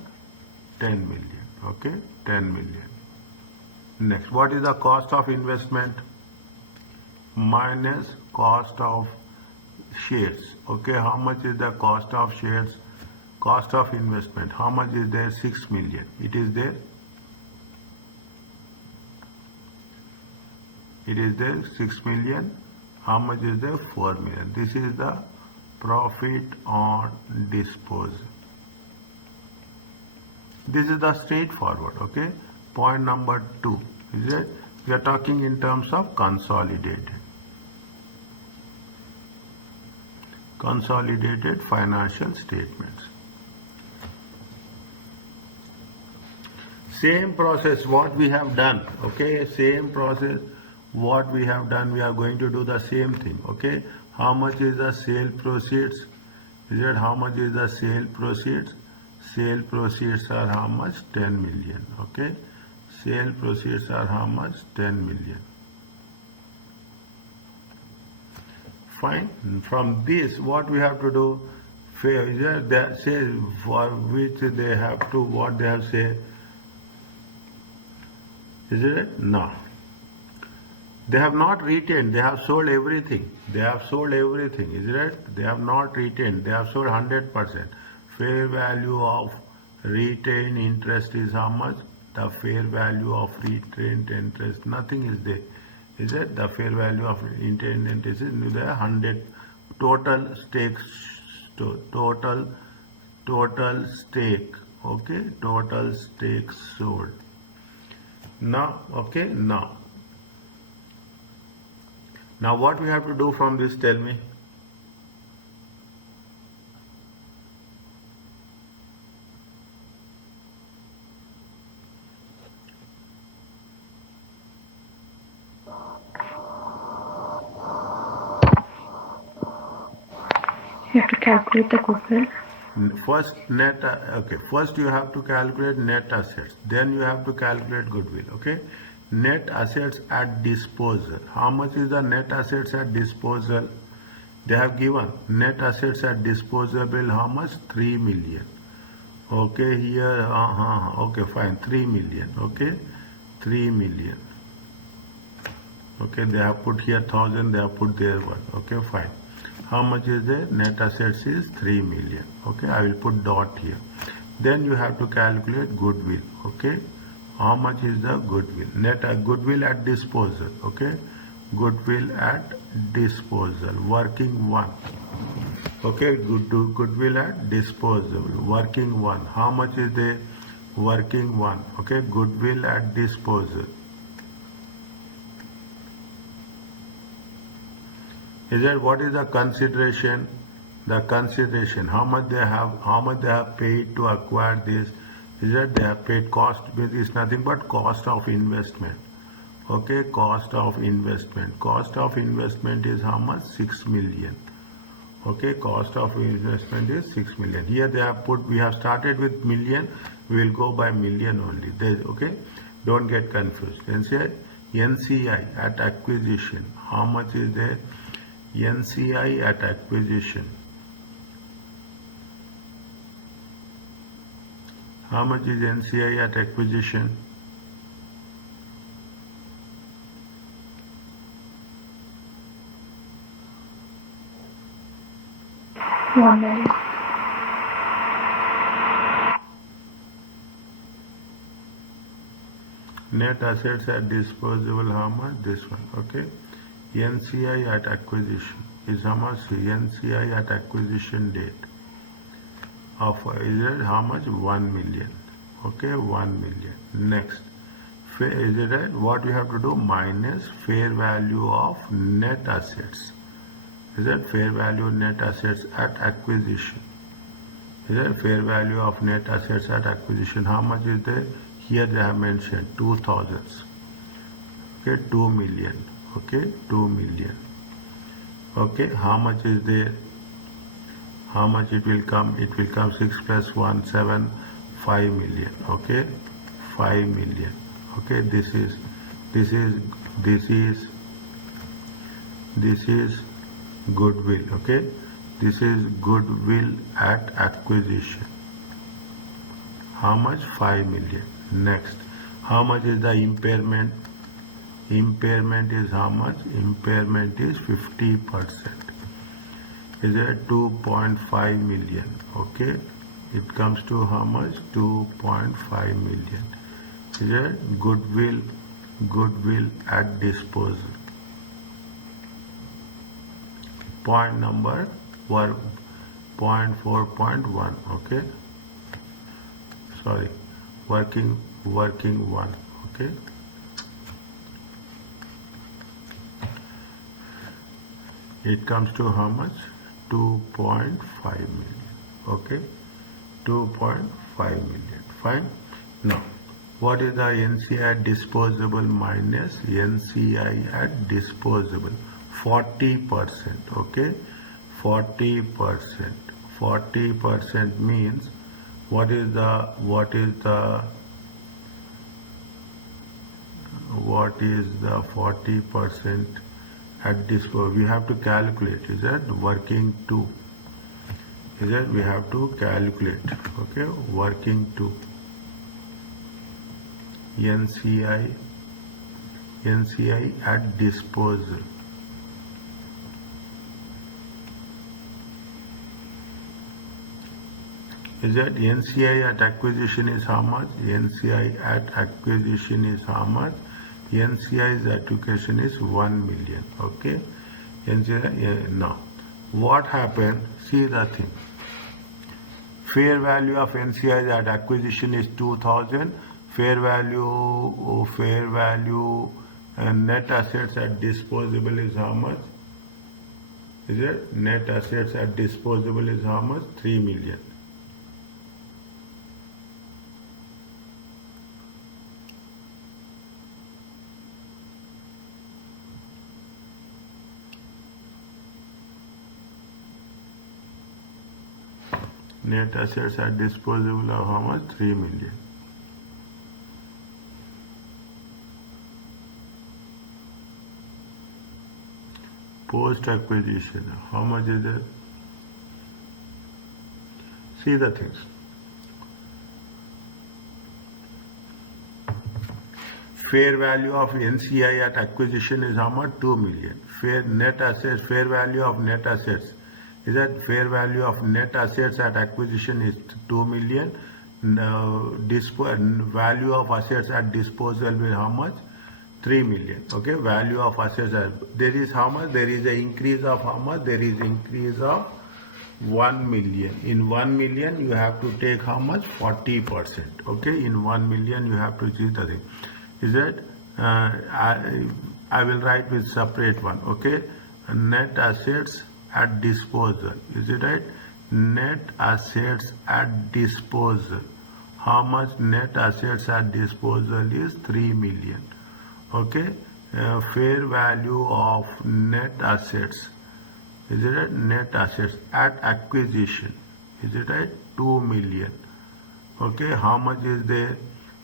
10 million. Okay. 10 million. Next, what is the cost of investment? Minus cost of shares. Okay, how much is the cost of shares? Cost of investment. How much is there? 6 million. It is there. It is there 6 million. How much is there? 4 million. This is the profit on disposal. This is the straightforward. Okay. Point number 2. Is it? We are talking in terms of consolidated. Consolidated financial statements. Same process what we have done. Okay. Same process what we have done. We are going to do the same thing. Okay. How much is the sale proceeds? Is it how much is the sale proceeds? Sale proceeds are how much? 10 million. Okay. Sale proceeds are how much? 10 million. Fine. From this, what we have to do? They say for which they have to, what they have said. Is it? No. They have not retained. They have sold everything. They have sold everything. Is it? They have not retained. They have sold 100%. Fair value of retained interest is how much? The fair value of retained interest. Nothing is there. Is it? The fair value of retained interest is there. 100 total stakes. Total stake. Okay. Total stakes sold. Now. Okay. Now. Now what we have to do from this? Tell me. You have to calculate the goodwill. First net, okay. First you have to calculate net assets. Then you have to calculate goodwill. Okay. Net assets at disposal. How much is the net assets at disposal? They have given net assets at disposable. How much? 3 million. Okay. Here. Okay. Fine. 3 million. Okay. 3 million. Okay. They have put here 1,000. They have put there 1. Okay. Fine. How much is the net assets? Is 3 million. Okay, I will put dot here. Then you have to calculate goodwill. Okay, how much is the goodwill? Net goodwill at disposal. Okay, goodwill at disposal. Working 1. Okay, goodwill at disposal. Working 1. How much is the working 1? Okay, goodwill at disposal. Is that what is the consideration? The consideration, how much they have paid to acquire this? Is that they have paid cost? Is nothing but cost of investment. Okay, cost of investment. Cost of investment is how much? 6 million. Okay, cost of investment is 6 million. Here they have put. We have started with million. We will go by million only. Okay, don't get confused. Then say NCI at acquisition. How much is there? NCI at acquisition. How much is NCI at acquisition? $1 million. Net assets at disposable. How much? This one. Okay. NCI at acquisition is how much? NCI at acquisition date of is it how much? 1 million. Okay, 1 million. Next, is it right? What we have to do? Minus fair value of net assets. Is that fair value net assets at acquisition? Is that fair value of net assets at acquisition? How much is there? Here they have mentioned 2,000. Okay, 2 million. Okay, 2 million. Okay, how much is there? How much it will come? It will come 6 plus 1, 7, 5 million. Okay, 5 million. Okay, this is goodwill. Okay, this is goodwill at acquisition. How much? 5 million. Next, how much is the impairment? Impairment is how much? Impairment is 50%. Is it 2.5 million? Okay, it comes to how much? 2.5 million. Is it goodwill at disposal? Point number 0.4.1. Okay, sorry, working 1. Okay, it comes to how much? 2.5 million. Okay, 2.5 million. Fine. Now, what is the NCI at disposable minus NCI at disposable? 40%. Okay, 40%. 40% means what is the 40% at disposal? We have to calculate. Is that working 2? Is that we have to calculate? Okay, working 2. NCI at disposal. Is that NCI at acquisition is how much? NCI at acquisition is how much? NCI's allocation is 1 million. Okay, NCI. Now, what happened? See the thing. Fair value of NCI at acquisition is 2000. Fair value and net assets at disposable is how much? Is it net assets at disposable is how much? 3 million. Net assets at disposable of how much? 3 million. Post acquisition, how much is it? See the things. Fair value of NCI at acquisition is how much? 2 million. Fair value of net assets. Is that fair value of net assets at acquisition is 2 million. Value of assets at disposal is how much? 3 million. Okay, value of assets. There is how much? There is an increase of how much? There is increase of 1 million. In 1 million, you have to take how much? 40%. Okay, in 1 million, you have to see the thing. Is that I will write with separate one. Okay, net assets at disposal. Is it right? Net assets at disposal. How much net assets at disposal is 3 million. Okay, fair value of net assets. Is it right? Net assets at acquisition. Is it right? 2 million. Okay, how much is there?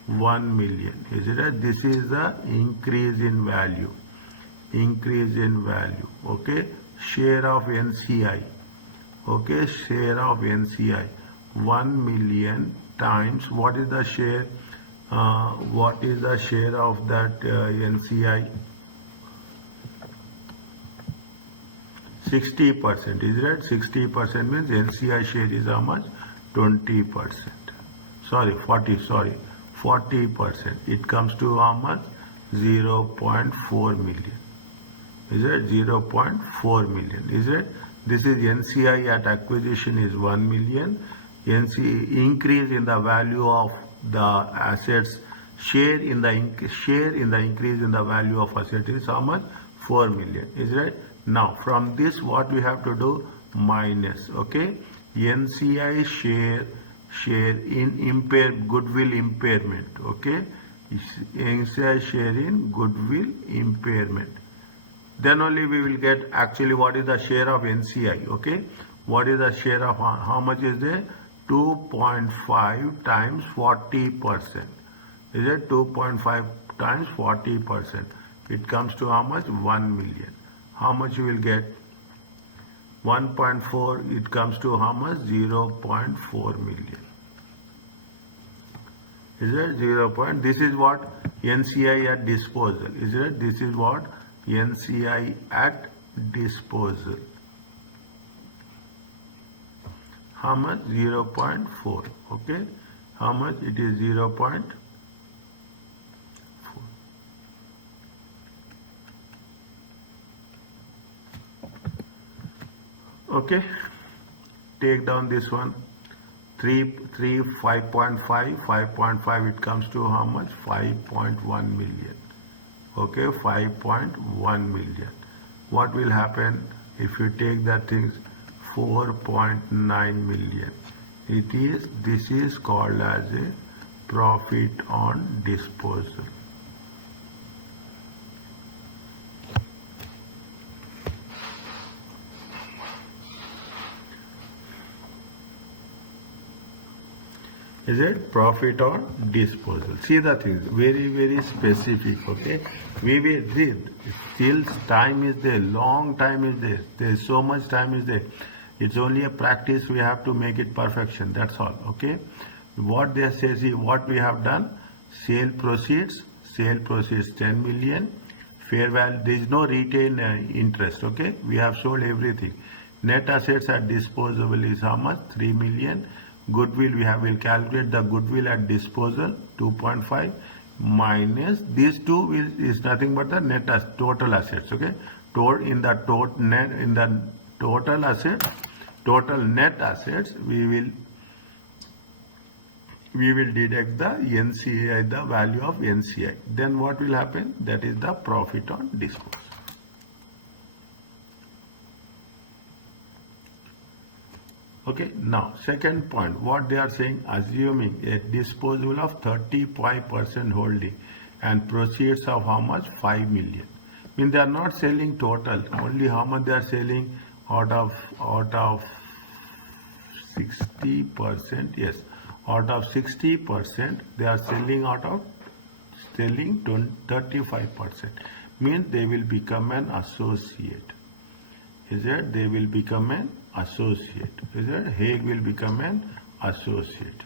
1 million. Is it right? This is the increase in value. Increase in value. Okay, share of NCI. Okay, share of NCI. 1 million times what is the share? What is the share of that NCI? 60%. Is that 60% means NCI share is how much? 20%. Sorry, 40%. It comes to how much? 0.4 million. Is it 0.4 million? Is it? This is NCI at acquisition is 1 million. NCI increase in the value of the assets, share in the increase in the value of asset is how much? 4 million. Is right? Now from this what we have to do? Minus. Okay, NCI share in goodwill impairment. Okay, NCI share in goodwill impairment. Then only we will get actually what is the share of NCI. Okay, what is the share of how much is there? 2.5 times 40%. Is it 2.5 times 40%? It comes to how much? 1 million. How much you will get? 1.4, it comes to how much? 0.4 million. Is it 0. This is what NCI at disposal. Is it? This is what NCI at disposal. How much? 0.4. Okay. How much? It is 0.4. Okay. Take down this one. 5.5, it comes to how much? 5.1 million. Okay, 5.1 million. What will happen if you take that things? 4.9 million. This is called as a profit on disposal. Is it profit on disposal? See the things, very specific. Okay, we will read. Still, time is there, long time is there. There is so much time is there. It's only a practice. We have to make it perfection. That's all. Okay. What they say, see what we have done. Sale proceeds 10 million. Fair value. There is no retained interest. Okay. We have sold everything. Net assets at disposable is how much? 3 million. Goodwill, will calculate the goodwill at disposal, 2.5 minus these two is nothing but the net total assets. Okay, in the total assets, total net assets, we will deduct the NCI, the value of NCI. Then what will happen? That is the profit on disposal. Okay, now second point, what they are saying, assuming a disposal of 35% holding and proceeds of how much? 5 million. Mean they are not selling total, only how much they are selling out of 60%. Yes, out of 60%, they are selling 35%. Means they will become an associate. Is it? They will become an associate. Is it? Hague will become an associate.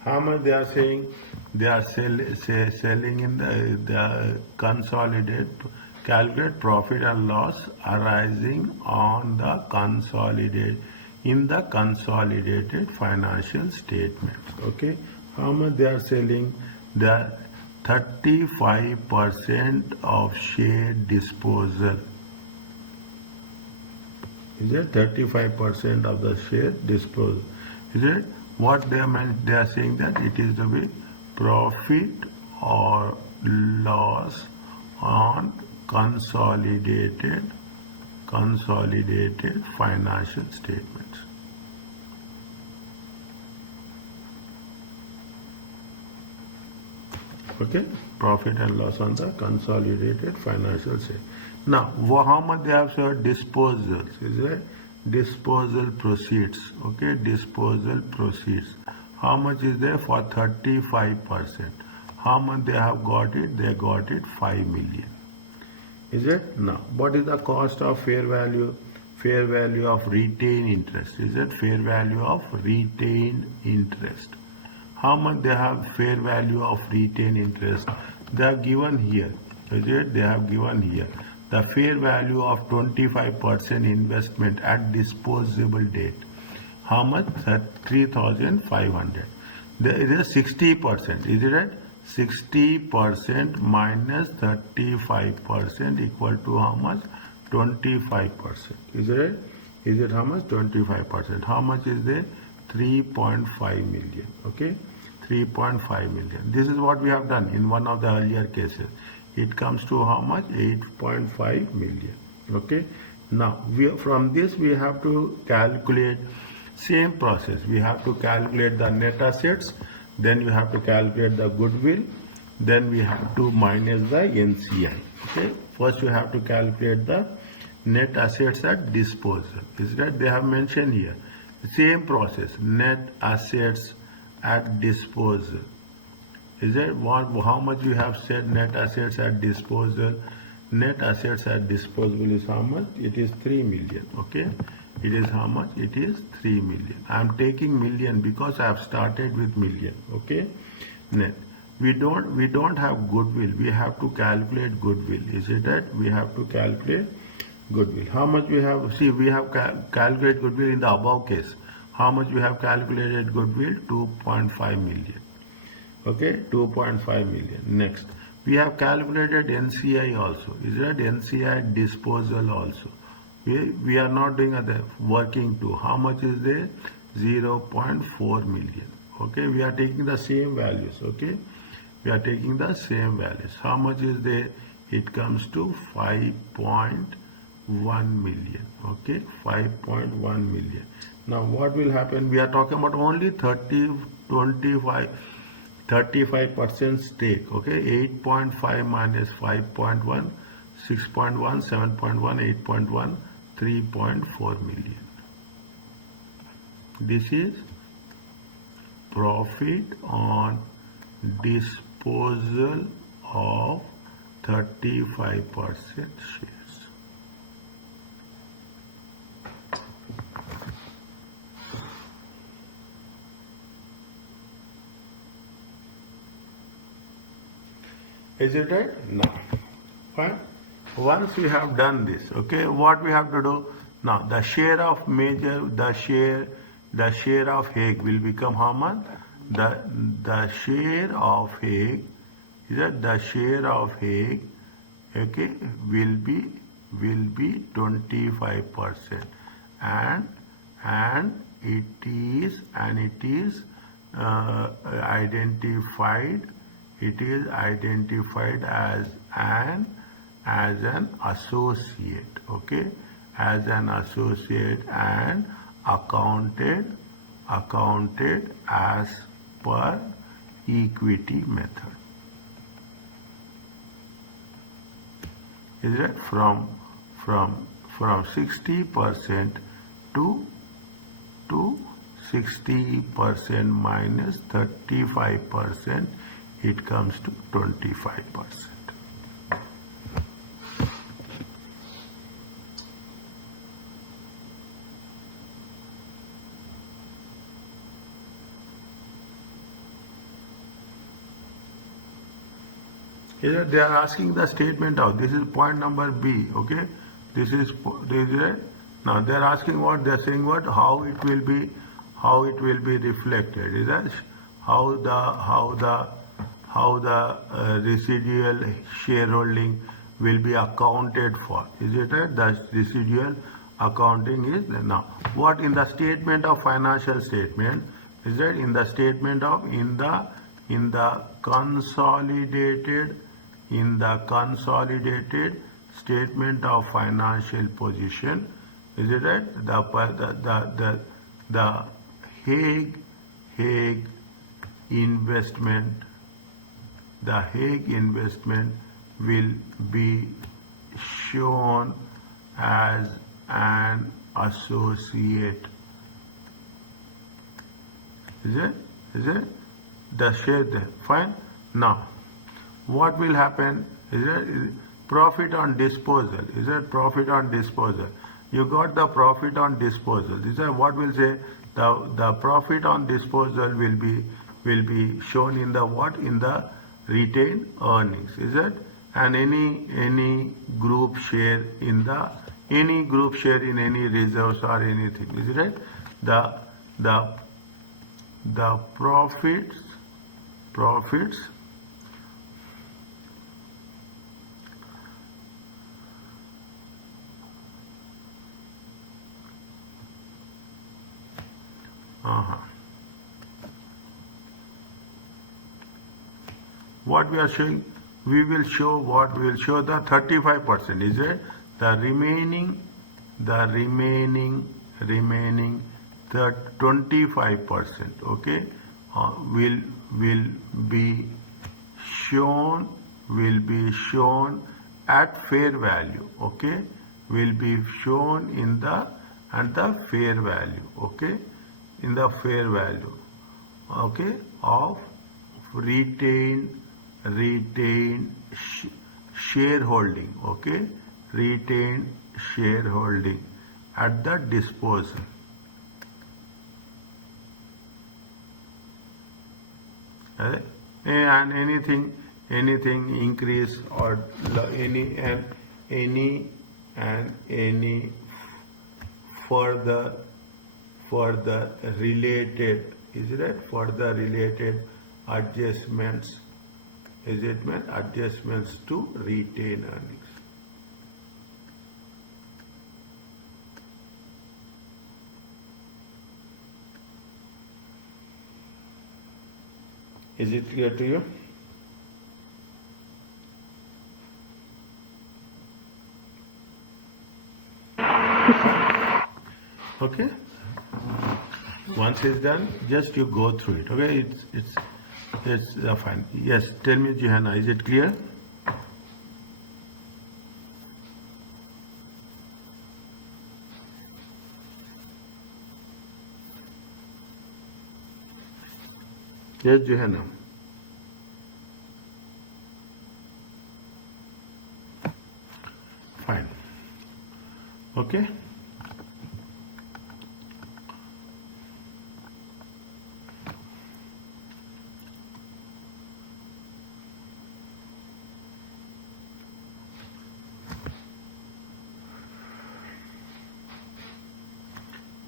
How much they are saying? They are selling in the consolidated, calculate profit and loss arising on the consolidated financial statements. Okay, how much they are selling? The 35% of share disposal. Is it 35% of the share disposal? Is it? What they are saying that it is the way profit or loss on consolidated financial statements. Okay, profit and loss on the consolidated financial statement. Now, how much they have said disposals? Is it? Disposal proceeds. Okay, disposal proceeds. How much is there for 35%? How much they have got it? They got it 5 million. Is it? Now, what is the cost of fair value? Fair value of retained interest. Is it? Fair value of retained interest. How much they have fair value of retained interest? They are given here. Is it? They have given here. The fair value of 25% investment at disposable date. How much? 3,500. There is a 60%. Is it right? 60% minus 35% equal to how much? 25%. Is it right? Is it how much? 25%. How much is there? 3.5 million. Okay, 3.5 million. This is what we have done in one of the earlier cases. it comes to how much? 8.5 million. Okay. Now from this we have to calculate same process. We have to calculate the net assets, then you have to calculate the goodwill, then we have to minus the NCI. Okay. First you have to calculate the net assets at disposal. Is that they have mentioned here? Same process. Net assets at disposal. Is that what? How much you have said net assets at disposal? Net assets at disposal is how much? It is 3 million. Okay. It is how much? It is 3 million. I am taking million because I have started with million. Okay. Net. We don't have goodwill. We have to calculate goodwill. Is it that? We have to calculate goodwill. How much we have? See, we have calculated goodwill in the above case. How much we have calculated goodwill? 2.5 million. Okay, 2.5 million. Next, we have calculated NCI also. Is that NCI disposal also? We are not doing the working to. How much is there? 0.4 million. Okay, we are taking the same values. Okay, we are taking the same values. How much is there? It comes to 5.1 million. Okay, 5.1 million. Now what will happen? We are talking about only 35% stake. Okay, 8.5 minus 5.1, 6.1, 7.1, 8.1, 3.4 million. This is profit on disposal of 35% shares. Is it right? No. Fine. Once we have done this, okay, what we have to do now? The share of major, the share of Hague will become how much? The share of Hague, is that the share of Hague? Okay, will be 25%, and it is identified. It is identified as an associate. Okay, as an associate and accounted as per equity method. Is it from 60% to 60% minus 35%, it comes to 25%. Here they are asking the statement of, this is point number B, okay? This is now they are asking what, they are saying what, how it will be reflected. Is that how the residual shareholding will be accounted for? Is it right? The residual accounting is now what in the statement of financial statement, is that in the statement of in the consolidated statement of financial position, is it right? The Hague investment, the Hague investment will be shown as an associate. Is it? The share there. Fine. Now, what will happen? Is it profit on disposal? Is it profit on disposal? You got the profit on disposal. This is what will say. The profit on disposal will be shown in the what? In the retained earnings. Is it? And any group share in any reserves or anything. Is it right? The profits what we are showing, we will show what? We will show the 35%, is it? The remaining 25%, okay, will be shown at fair value, okay, will be shown in the fair value, okay, in the fair value, okay, of retained shareholding, okay, retained shareholding at the disposal. And anything increase or any further related, is it right? Further related adjustments, is it meant adjustments to retained earnings. Is it clear to you? Okay. Once it's done, just you go through it. Okay, it's fine. Yes, tell me, Johanna, is it clear? Yes, Johanna. Fine. Okay.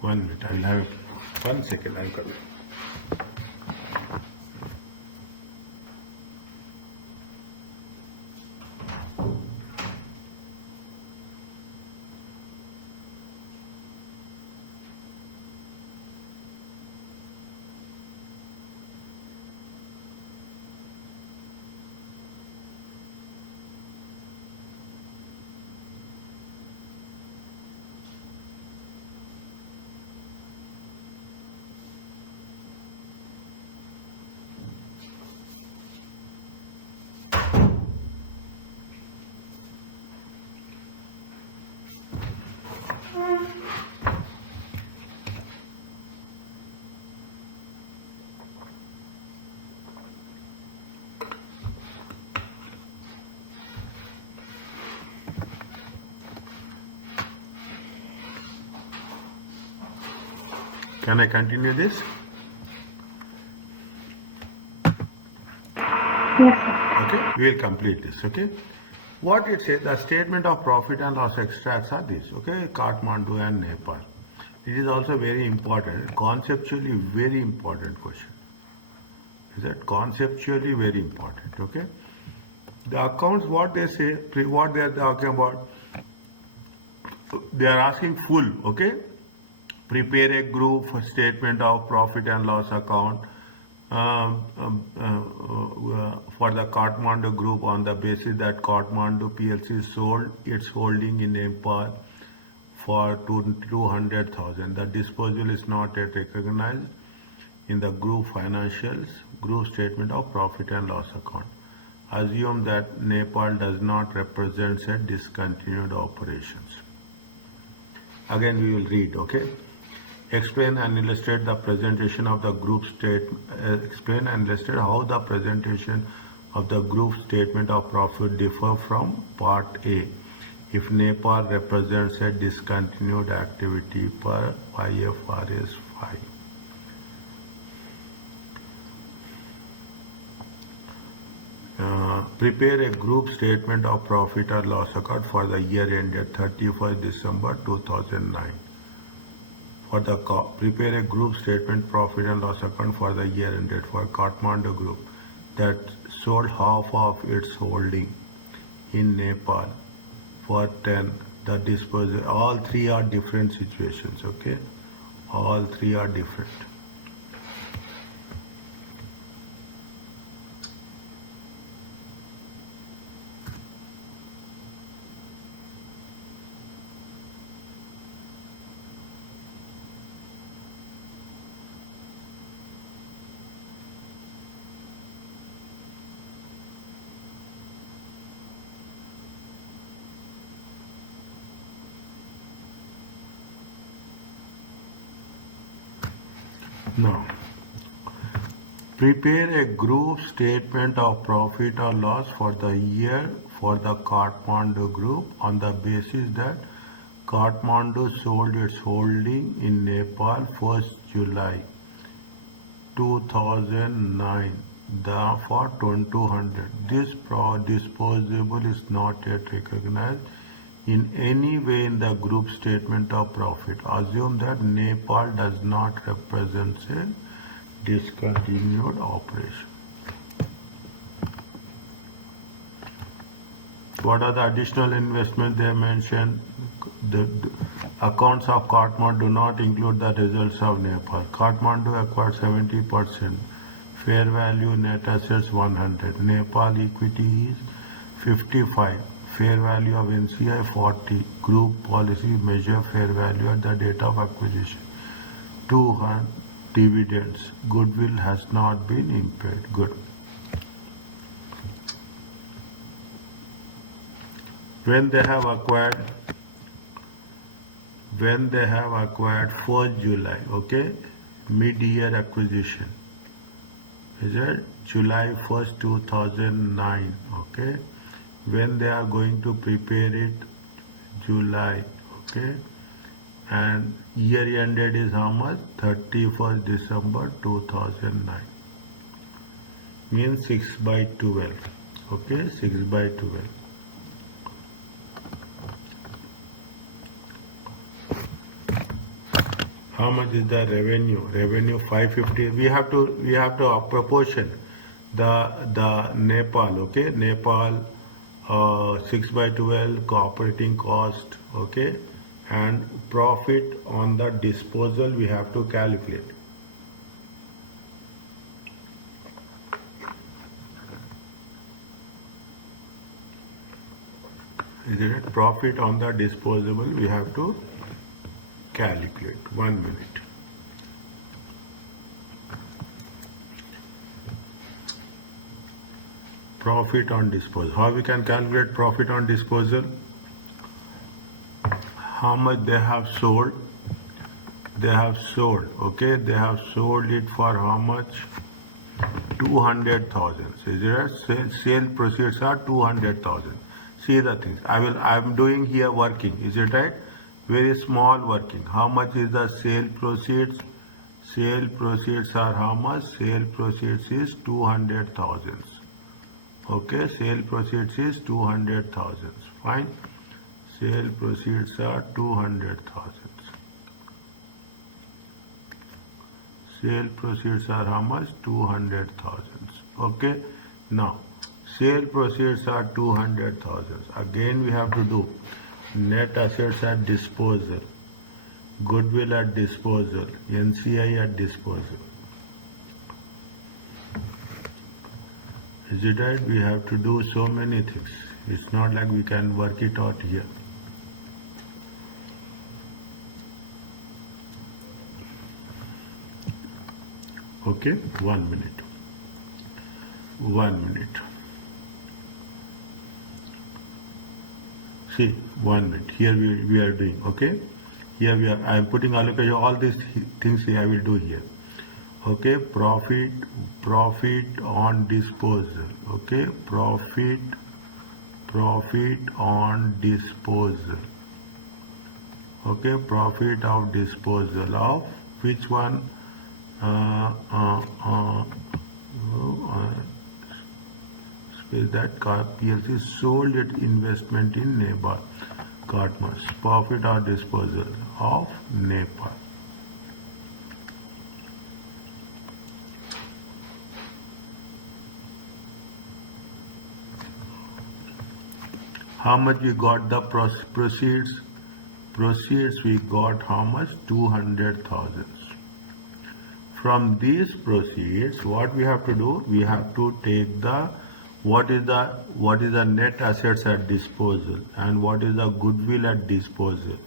One minute, I will have 1 second, I am coming. Can I continue this? Yes, sir. Okay, we will complete this. Okay, what it says, the statement of profit and loss extracts are this. Okay, Kathmandu and Nepal. It is also very important, conceptually very important question. Is that conceptually very important? Okay, the accounts, what they say, what they are talking about, they are asking full. Okay, prepare a group for statement of profit and loss account for the Kathmandu group on the basis that Kathmandu PLC sold its holding in Nepal for 200,000. The disposal is not yet recognized in the group financials, group statement of profit and loss account. Assume that Nepal does not represent said discontinued operations. Again we will read, okay? Explain and illustrate the presentation of the group explain and illustrate how the presentation of the group statement of profit differ from part A if Nepal represents a discontinued activity per IFRS 5. Prepare a group statement of profit or loss account for the year ended 31st December 2009. Prepare a group statement profit and loss account for the year ended for Kathmandu group that sold half of its holding in Nepal for 10. The disposal. All three are different situations. Okay, all three are different. Now, prepare a group statement of profit or loss for the year for the Kathmandu group on the basis that Kathmandu sold its holding in Nepal 1st July 2009 for 2200. This disposable is not yet recognized in any way in the group statement of profit. Assume that Nepal does not represent a discontinued operation. What are the additional investments they mentioned? The accounts of Kathmandu do not include the results of Nepal. Kathmandu acquired 70%. Fair value net assets 100. Nepal equity is 55. Fair value of NCI 40. Group policy measure fair value at the date of acquisition. 200. Dividends. Goodwill has not been impaired. Good. When they have acquired 4th July, okay, mid-year acquisition. Is it July 1st, 2009, okay? When they are going to prepare it, July, okay? And year ended is how much? 31st December 2009. Means 6/12, okay? 6/12. How much is the revenue? Revenue 550. We have to proportion the Nepal, okay? Nepal 6/12 operating cost, okay? And profit on the disposal we have to calculate. Is it profit on the disposable we have to calculate. 1 minute. Profit on disposal. How we can calculate profit on disposal? How much they have sold? They have sold, okay? They have sold it for how much? 200,000. Is it right? Sale proceeds are 200,000. See the things. I'm doing here working. Is it right? Very small working. How much is the sale proceeds? Sale proceeds are how much? Sale proceeds is 200,000. Okay, sale proceeds is 200,000. Fine. Sale proceeds are 200,000. Sale proceeds are how much? 200,000. Okay. Now, sale proceeds are 200,000. Again, we have to do net assets at disposal, goodwill at disposal, NCI at disposal. Is it right? We have to do so many things. It's not like we can work it out here. Okay, 1 minute. 1 minute. See, 1 minute. Here we are doing, okay? Here we are, I am putting allocation, all these things I will do here. Okay, profit on disposal. Okay, profit on disposal. Okay, profit of disposal of which one? Space that PLC sold its investment in Nepal. Kathmandu. Profit or disposal of Nepal. How much we got the proceeds? Proceeds we got how much? 200,000. From these proceeds, what we have to do? We have to take the what is the net assets at disposal and what is the goodwill at disposal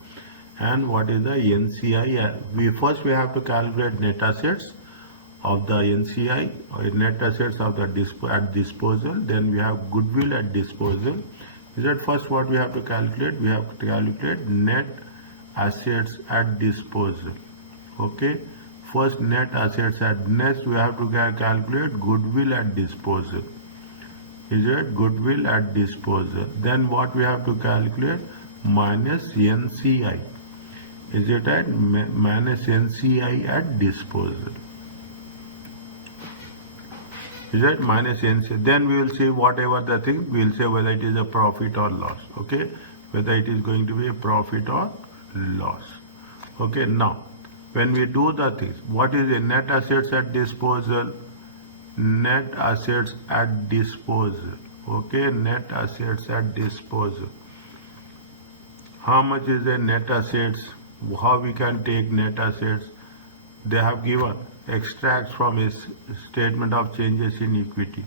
and what is the NCI. We have to calculate net assets of the NCI or net assets of the at disposal. Then we have goodwill at disposal. Is that first what we have to calculate? We have to calculate net assets at disposal. Okay, First net assets at next we have to calculate goodwill at disposal. Is it goodwill at disposal? Then what we have to calculate? Minus NCI. Is it at minus NCI at disposal? Is it minus NCI? Then we will say whatever the thing, we will say whether it is a profit or loss. Okay, whether it is going to be a profit or loss. Okay, now when we do the things, what is the net assets at disposal? Net assets at disposal. Okay, net assets at disposal. How much is the net assets? How we can take net assets? They have given extracts from a statement of changes in equity.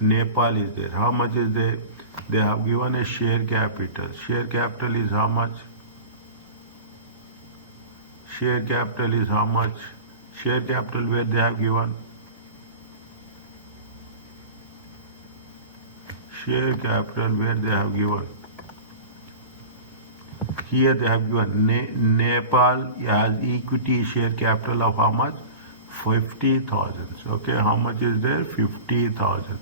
Nepal is there. How much is there? They have given a share capital. Share capital is how much? Share capital is how much? Share capital where they have given? Share capital where they have given? Here they have given Nepal has equity share capital of how much? 50,000. Okay, how much is there? 50,000.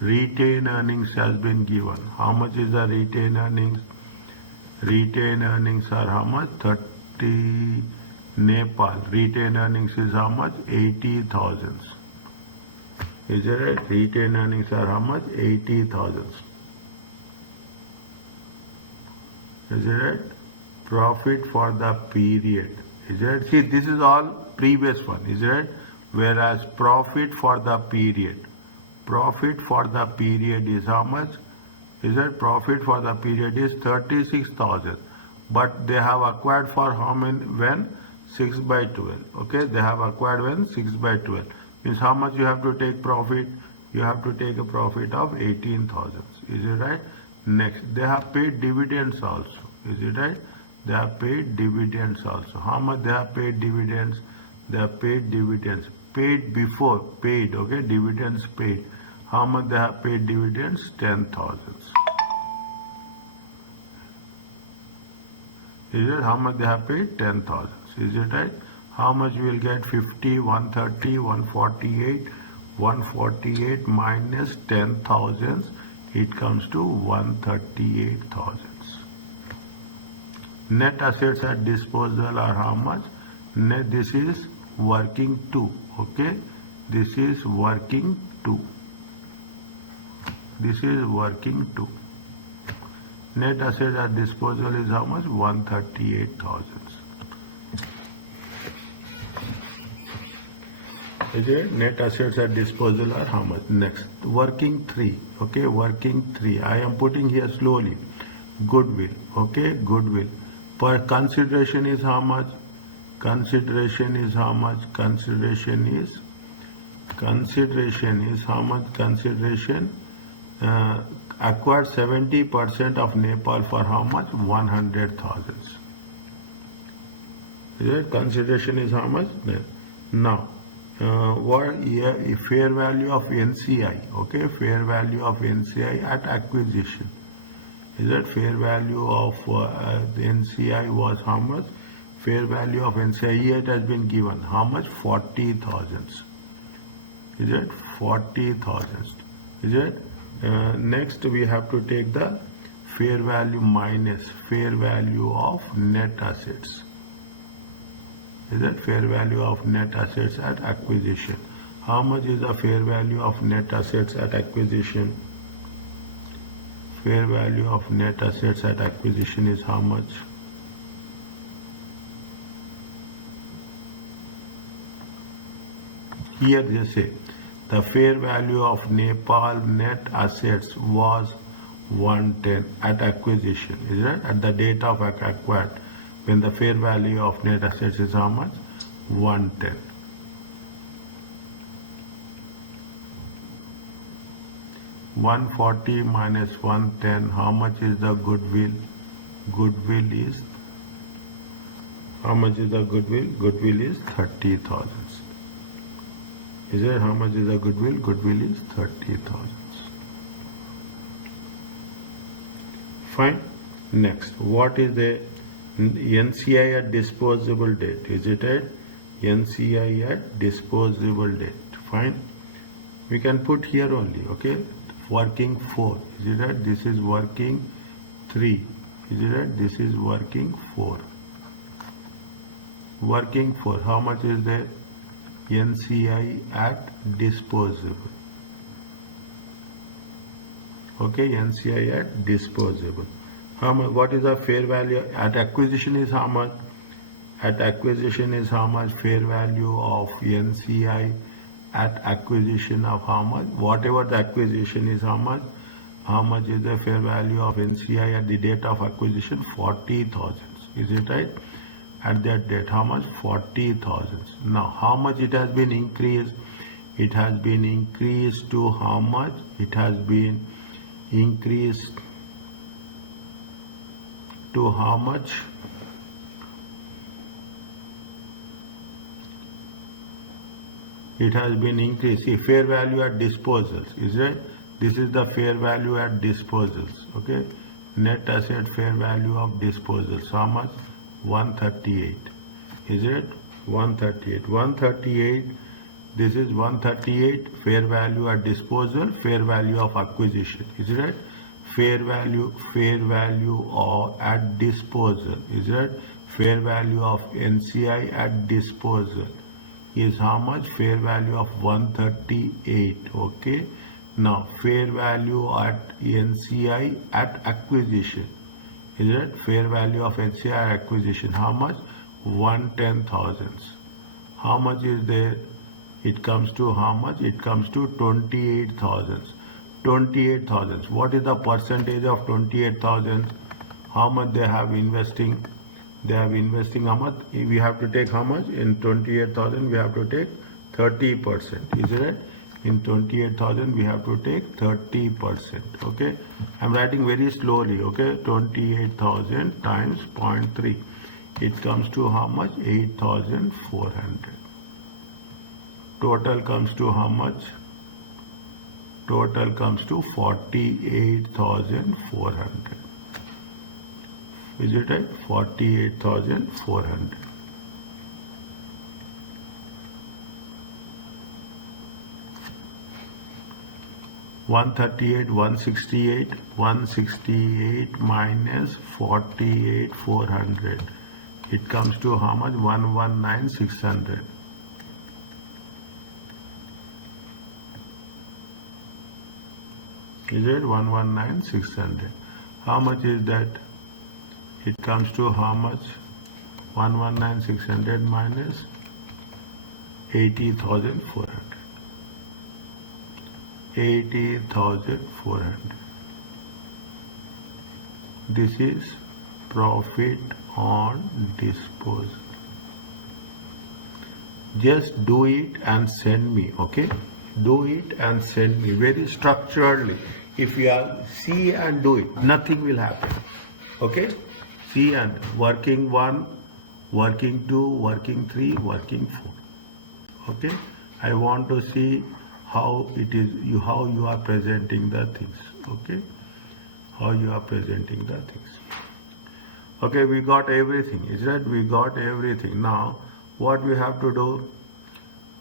Retained earnings has been given. How much is the retained earnings? Retained earnings are how much? 30. Nepal retained earnings is how much? 80,000. Is it right? Retained earnings are how much? 80,000. Is it right? Profit for the period. Is it right? See, this is all previous one. Is it right? Whereas profit for the period. Profit for the period is how much? Is it? Profit for the period is 36,000. But they have acquired for how many? When? 6 by 12. Okay, they have acquired when? 6 by 12. Means how much you have to take profit? You have to take a profit of 18,000. Is it right? Next, they have paid dividends also. Is it right? They have paid dividends also. How much they have paid dividends? They have paid dividends. Paid before, paid, okay? Dividends paid. How much they have paid dividends? 10,000. Is it? How much they have paid? 10,000. Is it right? How much we will get? 50, 130, 148, 148 minus 10,000. It comes to 138,000. Net assets at disposal are how much? Net, this is working 2. Okay, this is working 2. This is working 2. Net assets at disposal is how much? 138,000. Is it? Net assets at disposal are how much? Next, working 3. Okay, working 3. I am putting here slowly. Goodwill. Okay, goodwill. Per consideration is how much? Consideration is how much? Consideration is how much? Consideration acquired 70% of Nepal for how much? 100,000. Is it? Consideration is how much? Now, what fair value of NCI? Okay, fair value of NCI at acquisition. Is that fair value of the NCI was how much? Fair value of NCI here it has been given. How much? 40,000. Is it? 40,000. Is it? Next we have to take the fair value minus fair value of net assets. Is that fair value of net assets at acquisition? How much is the fair value of net assets at acquisition? Fair value of net assets at acquisition is how much? Here they say the fair value of Nepal net assets was 110 at acquisition. Is that at the date of acquired? When the fair value of net assets is how much? 110. $140 minus 110. How much is the goodwill? Goodwill is how much is the goodwill? Goodwill is 30,000. Is it? How much is the goodwill? Goodwill is 30,000. Fine. Next, what is the NCI at disposable date? Is it at NCI at disposable debt. Fine. We can put here only, okay? Working 4. Is it right? This is working 3. Is it right? This is working 4. Working 4. How much is there? NCI at disposable. Okay, NCI at disposable. How much? What is the fair value at acquisition? Is how much? At acquisition is how much? Fair value of NCI at acquisition of how much? Whatever the acquisition is, how much? How much is the fair value of NCI at the date of acquisition? 40,000. Is it right? At that date, how much? 40,000. Now, how much it has been increased? It has been increased to how much? It has been increased to how much? It has been increased. See, fair value at disposals, is it? This is the fair value at disposals, okay? Net asset fair value of disposals, how much? 138, is it? 138, 138, this is 138, fair value at disposal, fair value of acquisition, is it right? Fair value of at disposal, is it? Fair value of NCI at disposal is how much? Fair value of 138, okay? Now, fair value at NCI at acquisition, is it? Fair value of NCI acquisition, how much? 110,000. How much is there? It comes to how much? It comes to 28,000. 28,000. What is the percentage of 28,000? How much they have investing? They have investing how much? We have to take how much? In 28,000 we have to take 30%. Is it right? In 28,000 we have to take 30%. Okay. I'm writing very slowly. Okay. 28,000 times 0.3. It comes to how much? 8,400. Total comes to how much? Total comes to 48,400. Is it right? 48,400. $138, 168, 168 minus 48,400. It comes to how much? 119,600. Is it 119,600? How much is that? It comes to how much? 119,600 minus 80,400. 80,400. This is profit on disposal. Just do it and send me, okay? Do it and send me very structuredly. If you are see and do it, nothing will happen. Okay? See and working 1, working 2, working 3, working 4. Okay? I want to see how it is how you are presenting the things. Okay? How you are presenting the things. Okay, we got everything. Is that we got everything. Now what we have to do?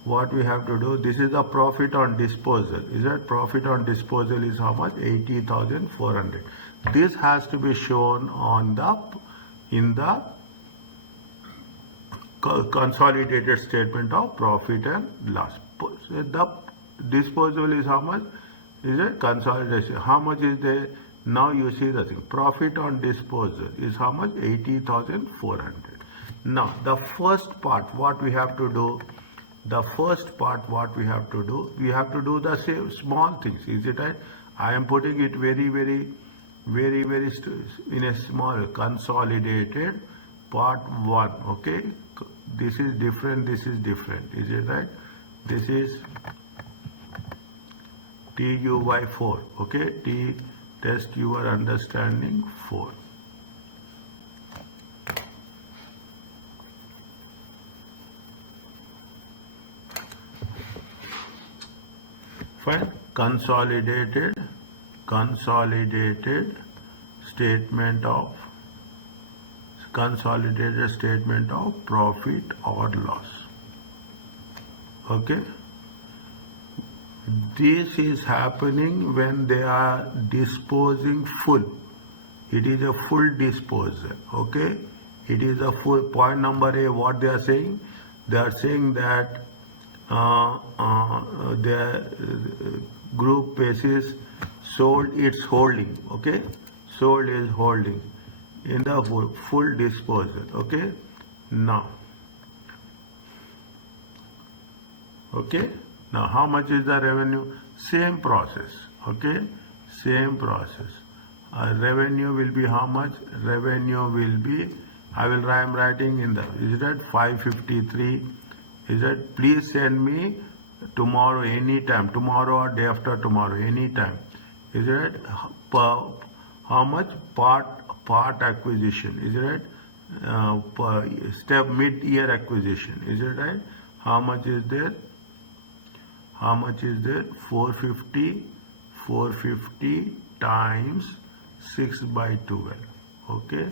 What we have to do? This is the profit on disposal. Is that profit on disposal is how much? 80,400. This has to be shown on the in the consolidated statement of profit and loss. The disposal is how much? Is it consolidation? How much is there? Now you see the thing. Profit on disposal is how much? 80,400. Now the first part, what we have to do? The first part, what we have to do? We have to do the same small things. Is it right? I am putting it very in a small consolidated part 1. Okay, this is different. This is different. Is it right? This is TUY4. Okay, T test your understanding 4. Fine. Consolidated statement of profit or loss. Okay. This is happening when they are disposing full. It is a full disposal. Okay. It is a full. Point number A, what they are saying? They are saying that the group basis sold its holding. Okay. Sold is holding in the full disposal. Okay. Now. Okay. Now, how much is the revenue? Same process. Okay. Same process. Revenue will be how much? Revenue will be, I am writing in the, is it 553? Is it, please send me tomorrow anytime, tomorrow or day after tomorrow, anytime. Is it how much part acquisition? Is it step mid-year acquisition? Is it right? How much is there? How much is there? 450 times 6 by 12. Okay.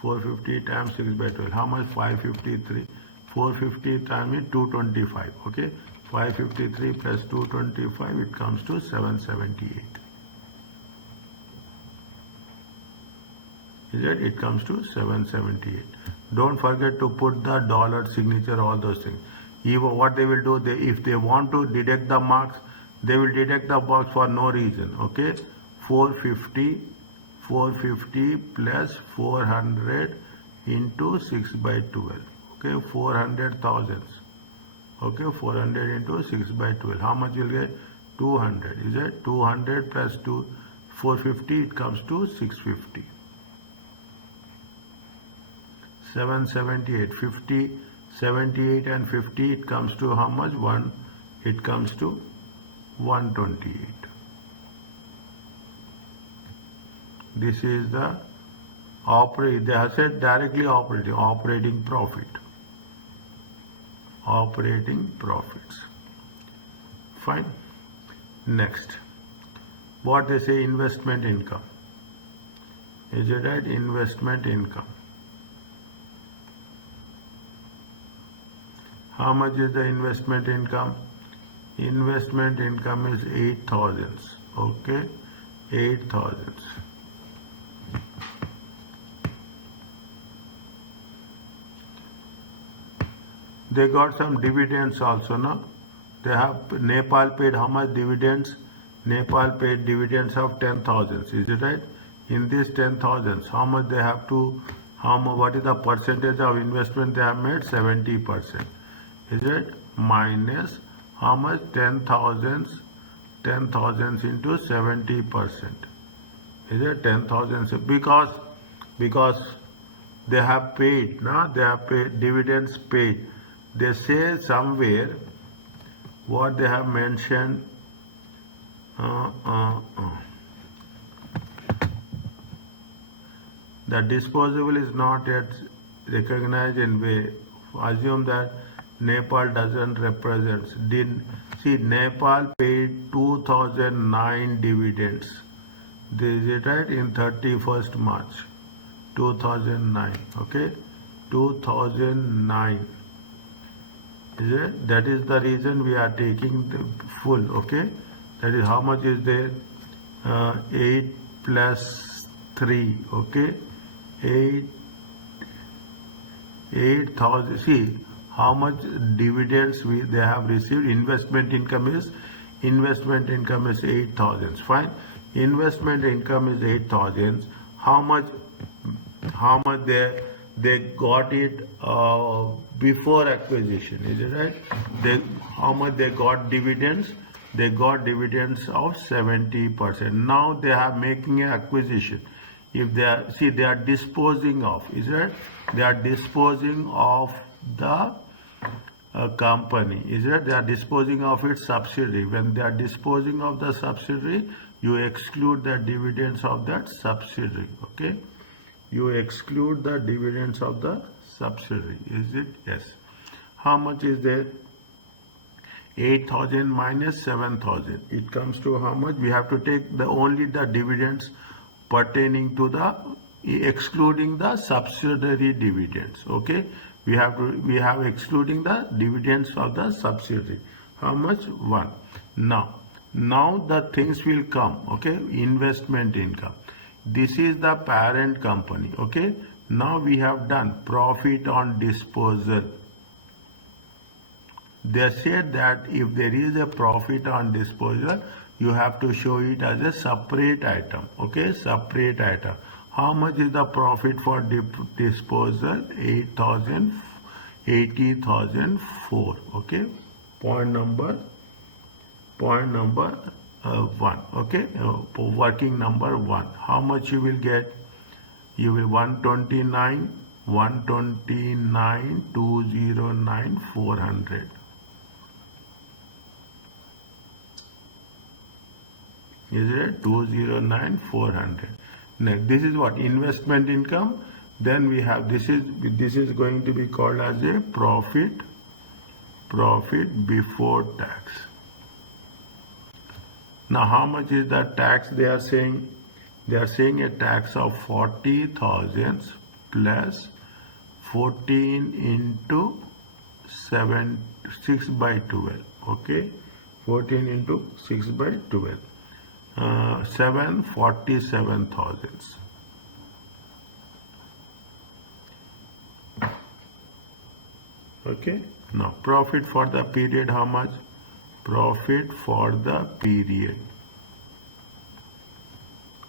450 times 6 by 12. How much? 553. 450 times 225. Okay. 553 plus 225, it comes to 778. Is it? It comes to 778. Don't forget to put the dollar signature, all those things. Even what they will do, if they want to deduct the marks, they will deduct the marks for no reason. Okay. 450 plus 400 into 6 by 12. Okay. 400,000. Okay. 400 into 6 by 12. How much you'll get? 200. Is it? 200 plus 450, it comes to 650. 778. 50. 78 and 50, it comes to how much? It comes to 128. This is the they have said directly operating profit. Operating profits. Fine. Next. What they say, investment income. Is it right? Investment income. How much is the investment income? Investment income is 8,000. Okay, 8,000. They got some dividends also, no? They have, Nepal paid how much dividends? Nepal paid dividends of 10,000. Is it right? In this 10,000, how much they have to? What is the percentage of investment they have made? 70%. Is it? Minus how much? 10,000 into 70%. Is it 10,000? Because they have paid, no? They have paid dividends paid. They say somewhere what they have mentioned. The disposable is not yet recognized in way. Assume that Nepal doesn't represent. See, Nepal paid 2009 dividends. This is it, right? In 31st March 2009. Okay, 2009. Is it? That is the reason we are taking the full. Okay, that is how much is there? 8 plus 3. Okay, 8,000. See how much dividends they have received. Investment income is 8,000. Fine. Investment income is 8,000. How much they got it before acquisition? Is it right? How much they got dividends? They got dividends of 70%. Now they are making an acquisition. If they are disposing of. Is it right? They are disposing of the company. Is it? They are disposing of its subsidiary. When they are disposing of the subsidiary, you exclude the dividends of that subsidiary. Okay, you exclude the dividends of the subsidiary. Is it? Yes. How much is there? 8,000 minus 7,000. It comes to how much? We have to take only the dividends pertaining to the excluding the subsidiary dividends. Okay, we have excluding the dividends of the subsidiary. How much? 1. Now the things will come. Okay, investment income. This is the parent company. Okay, now we have done profit on disposal. They said that if there is a profit on disposal, you have to show it as a separate item. Okay, separate item. How much is the profit for disposal? 80,004. Okay, point number 1. Okay, working number 1. How much you will get? You will 129, 209, 400. Is it 209, 400? Next, this is what? Investment income. Then we have this is going to be called as a profit before tax. Now how much is the tax they are saying? They are saying a tax of 40,000 plus 14 into 6 by 12. Okay, 14 into 6 by 12. 747,000. Okay, now profit for the period, how much? Profit for the period.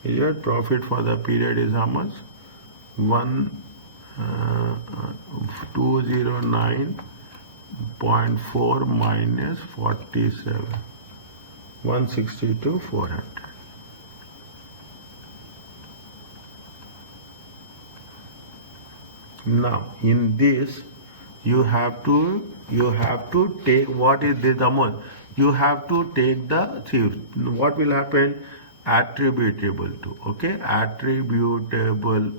Here profit for the period is how much? 209.4 minus 47. 162,400. Now in this you have to take, what is this amount? You have to take the, see what will happen? Attributable to. Okay, attributable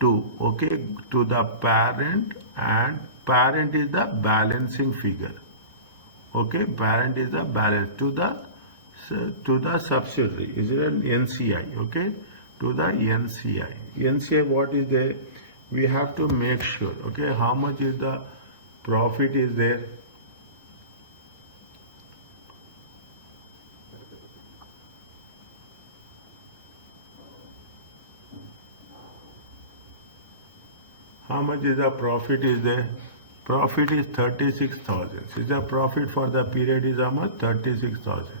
to. Okay, to the parent, and parent is the balancing figure. Okay, parent is the balance to the subsidiary. Is it an NCI? Okay, to the NCI. NCI, what is there? We have to make sure. Okay, how much is the profit is there? How much is the profit is there? Profit is 36,000. Is the profit for the period is how much? 36,000.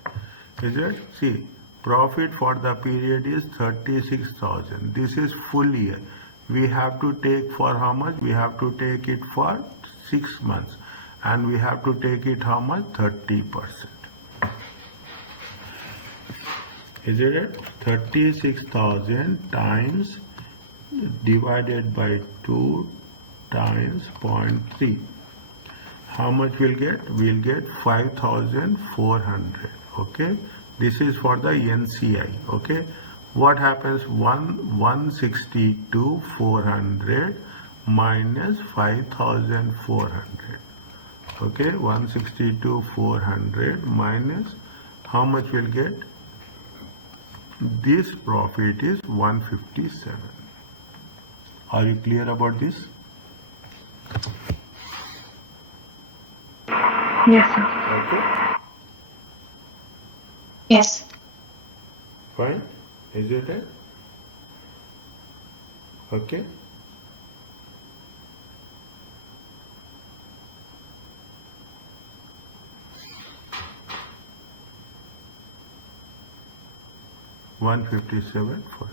Is it? See, profit for the period is 36,000. This is full year. We have to take for how much? We have to take it for 6 months. And we have to take it how much? 30%. Is it? 36,000 times divided by 2 times 0.3. How much we'll get? We'll get 5,400. Okay, this is for the NCI. Okay, what happens? 162,400 minus 5,400. Okay, 162,400 minus, how much we'll get? This profit is 157. Are you clear about this? Yes, sir. Okay, Yes. fine. Is it it? Okay. $157 for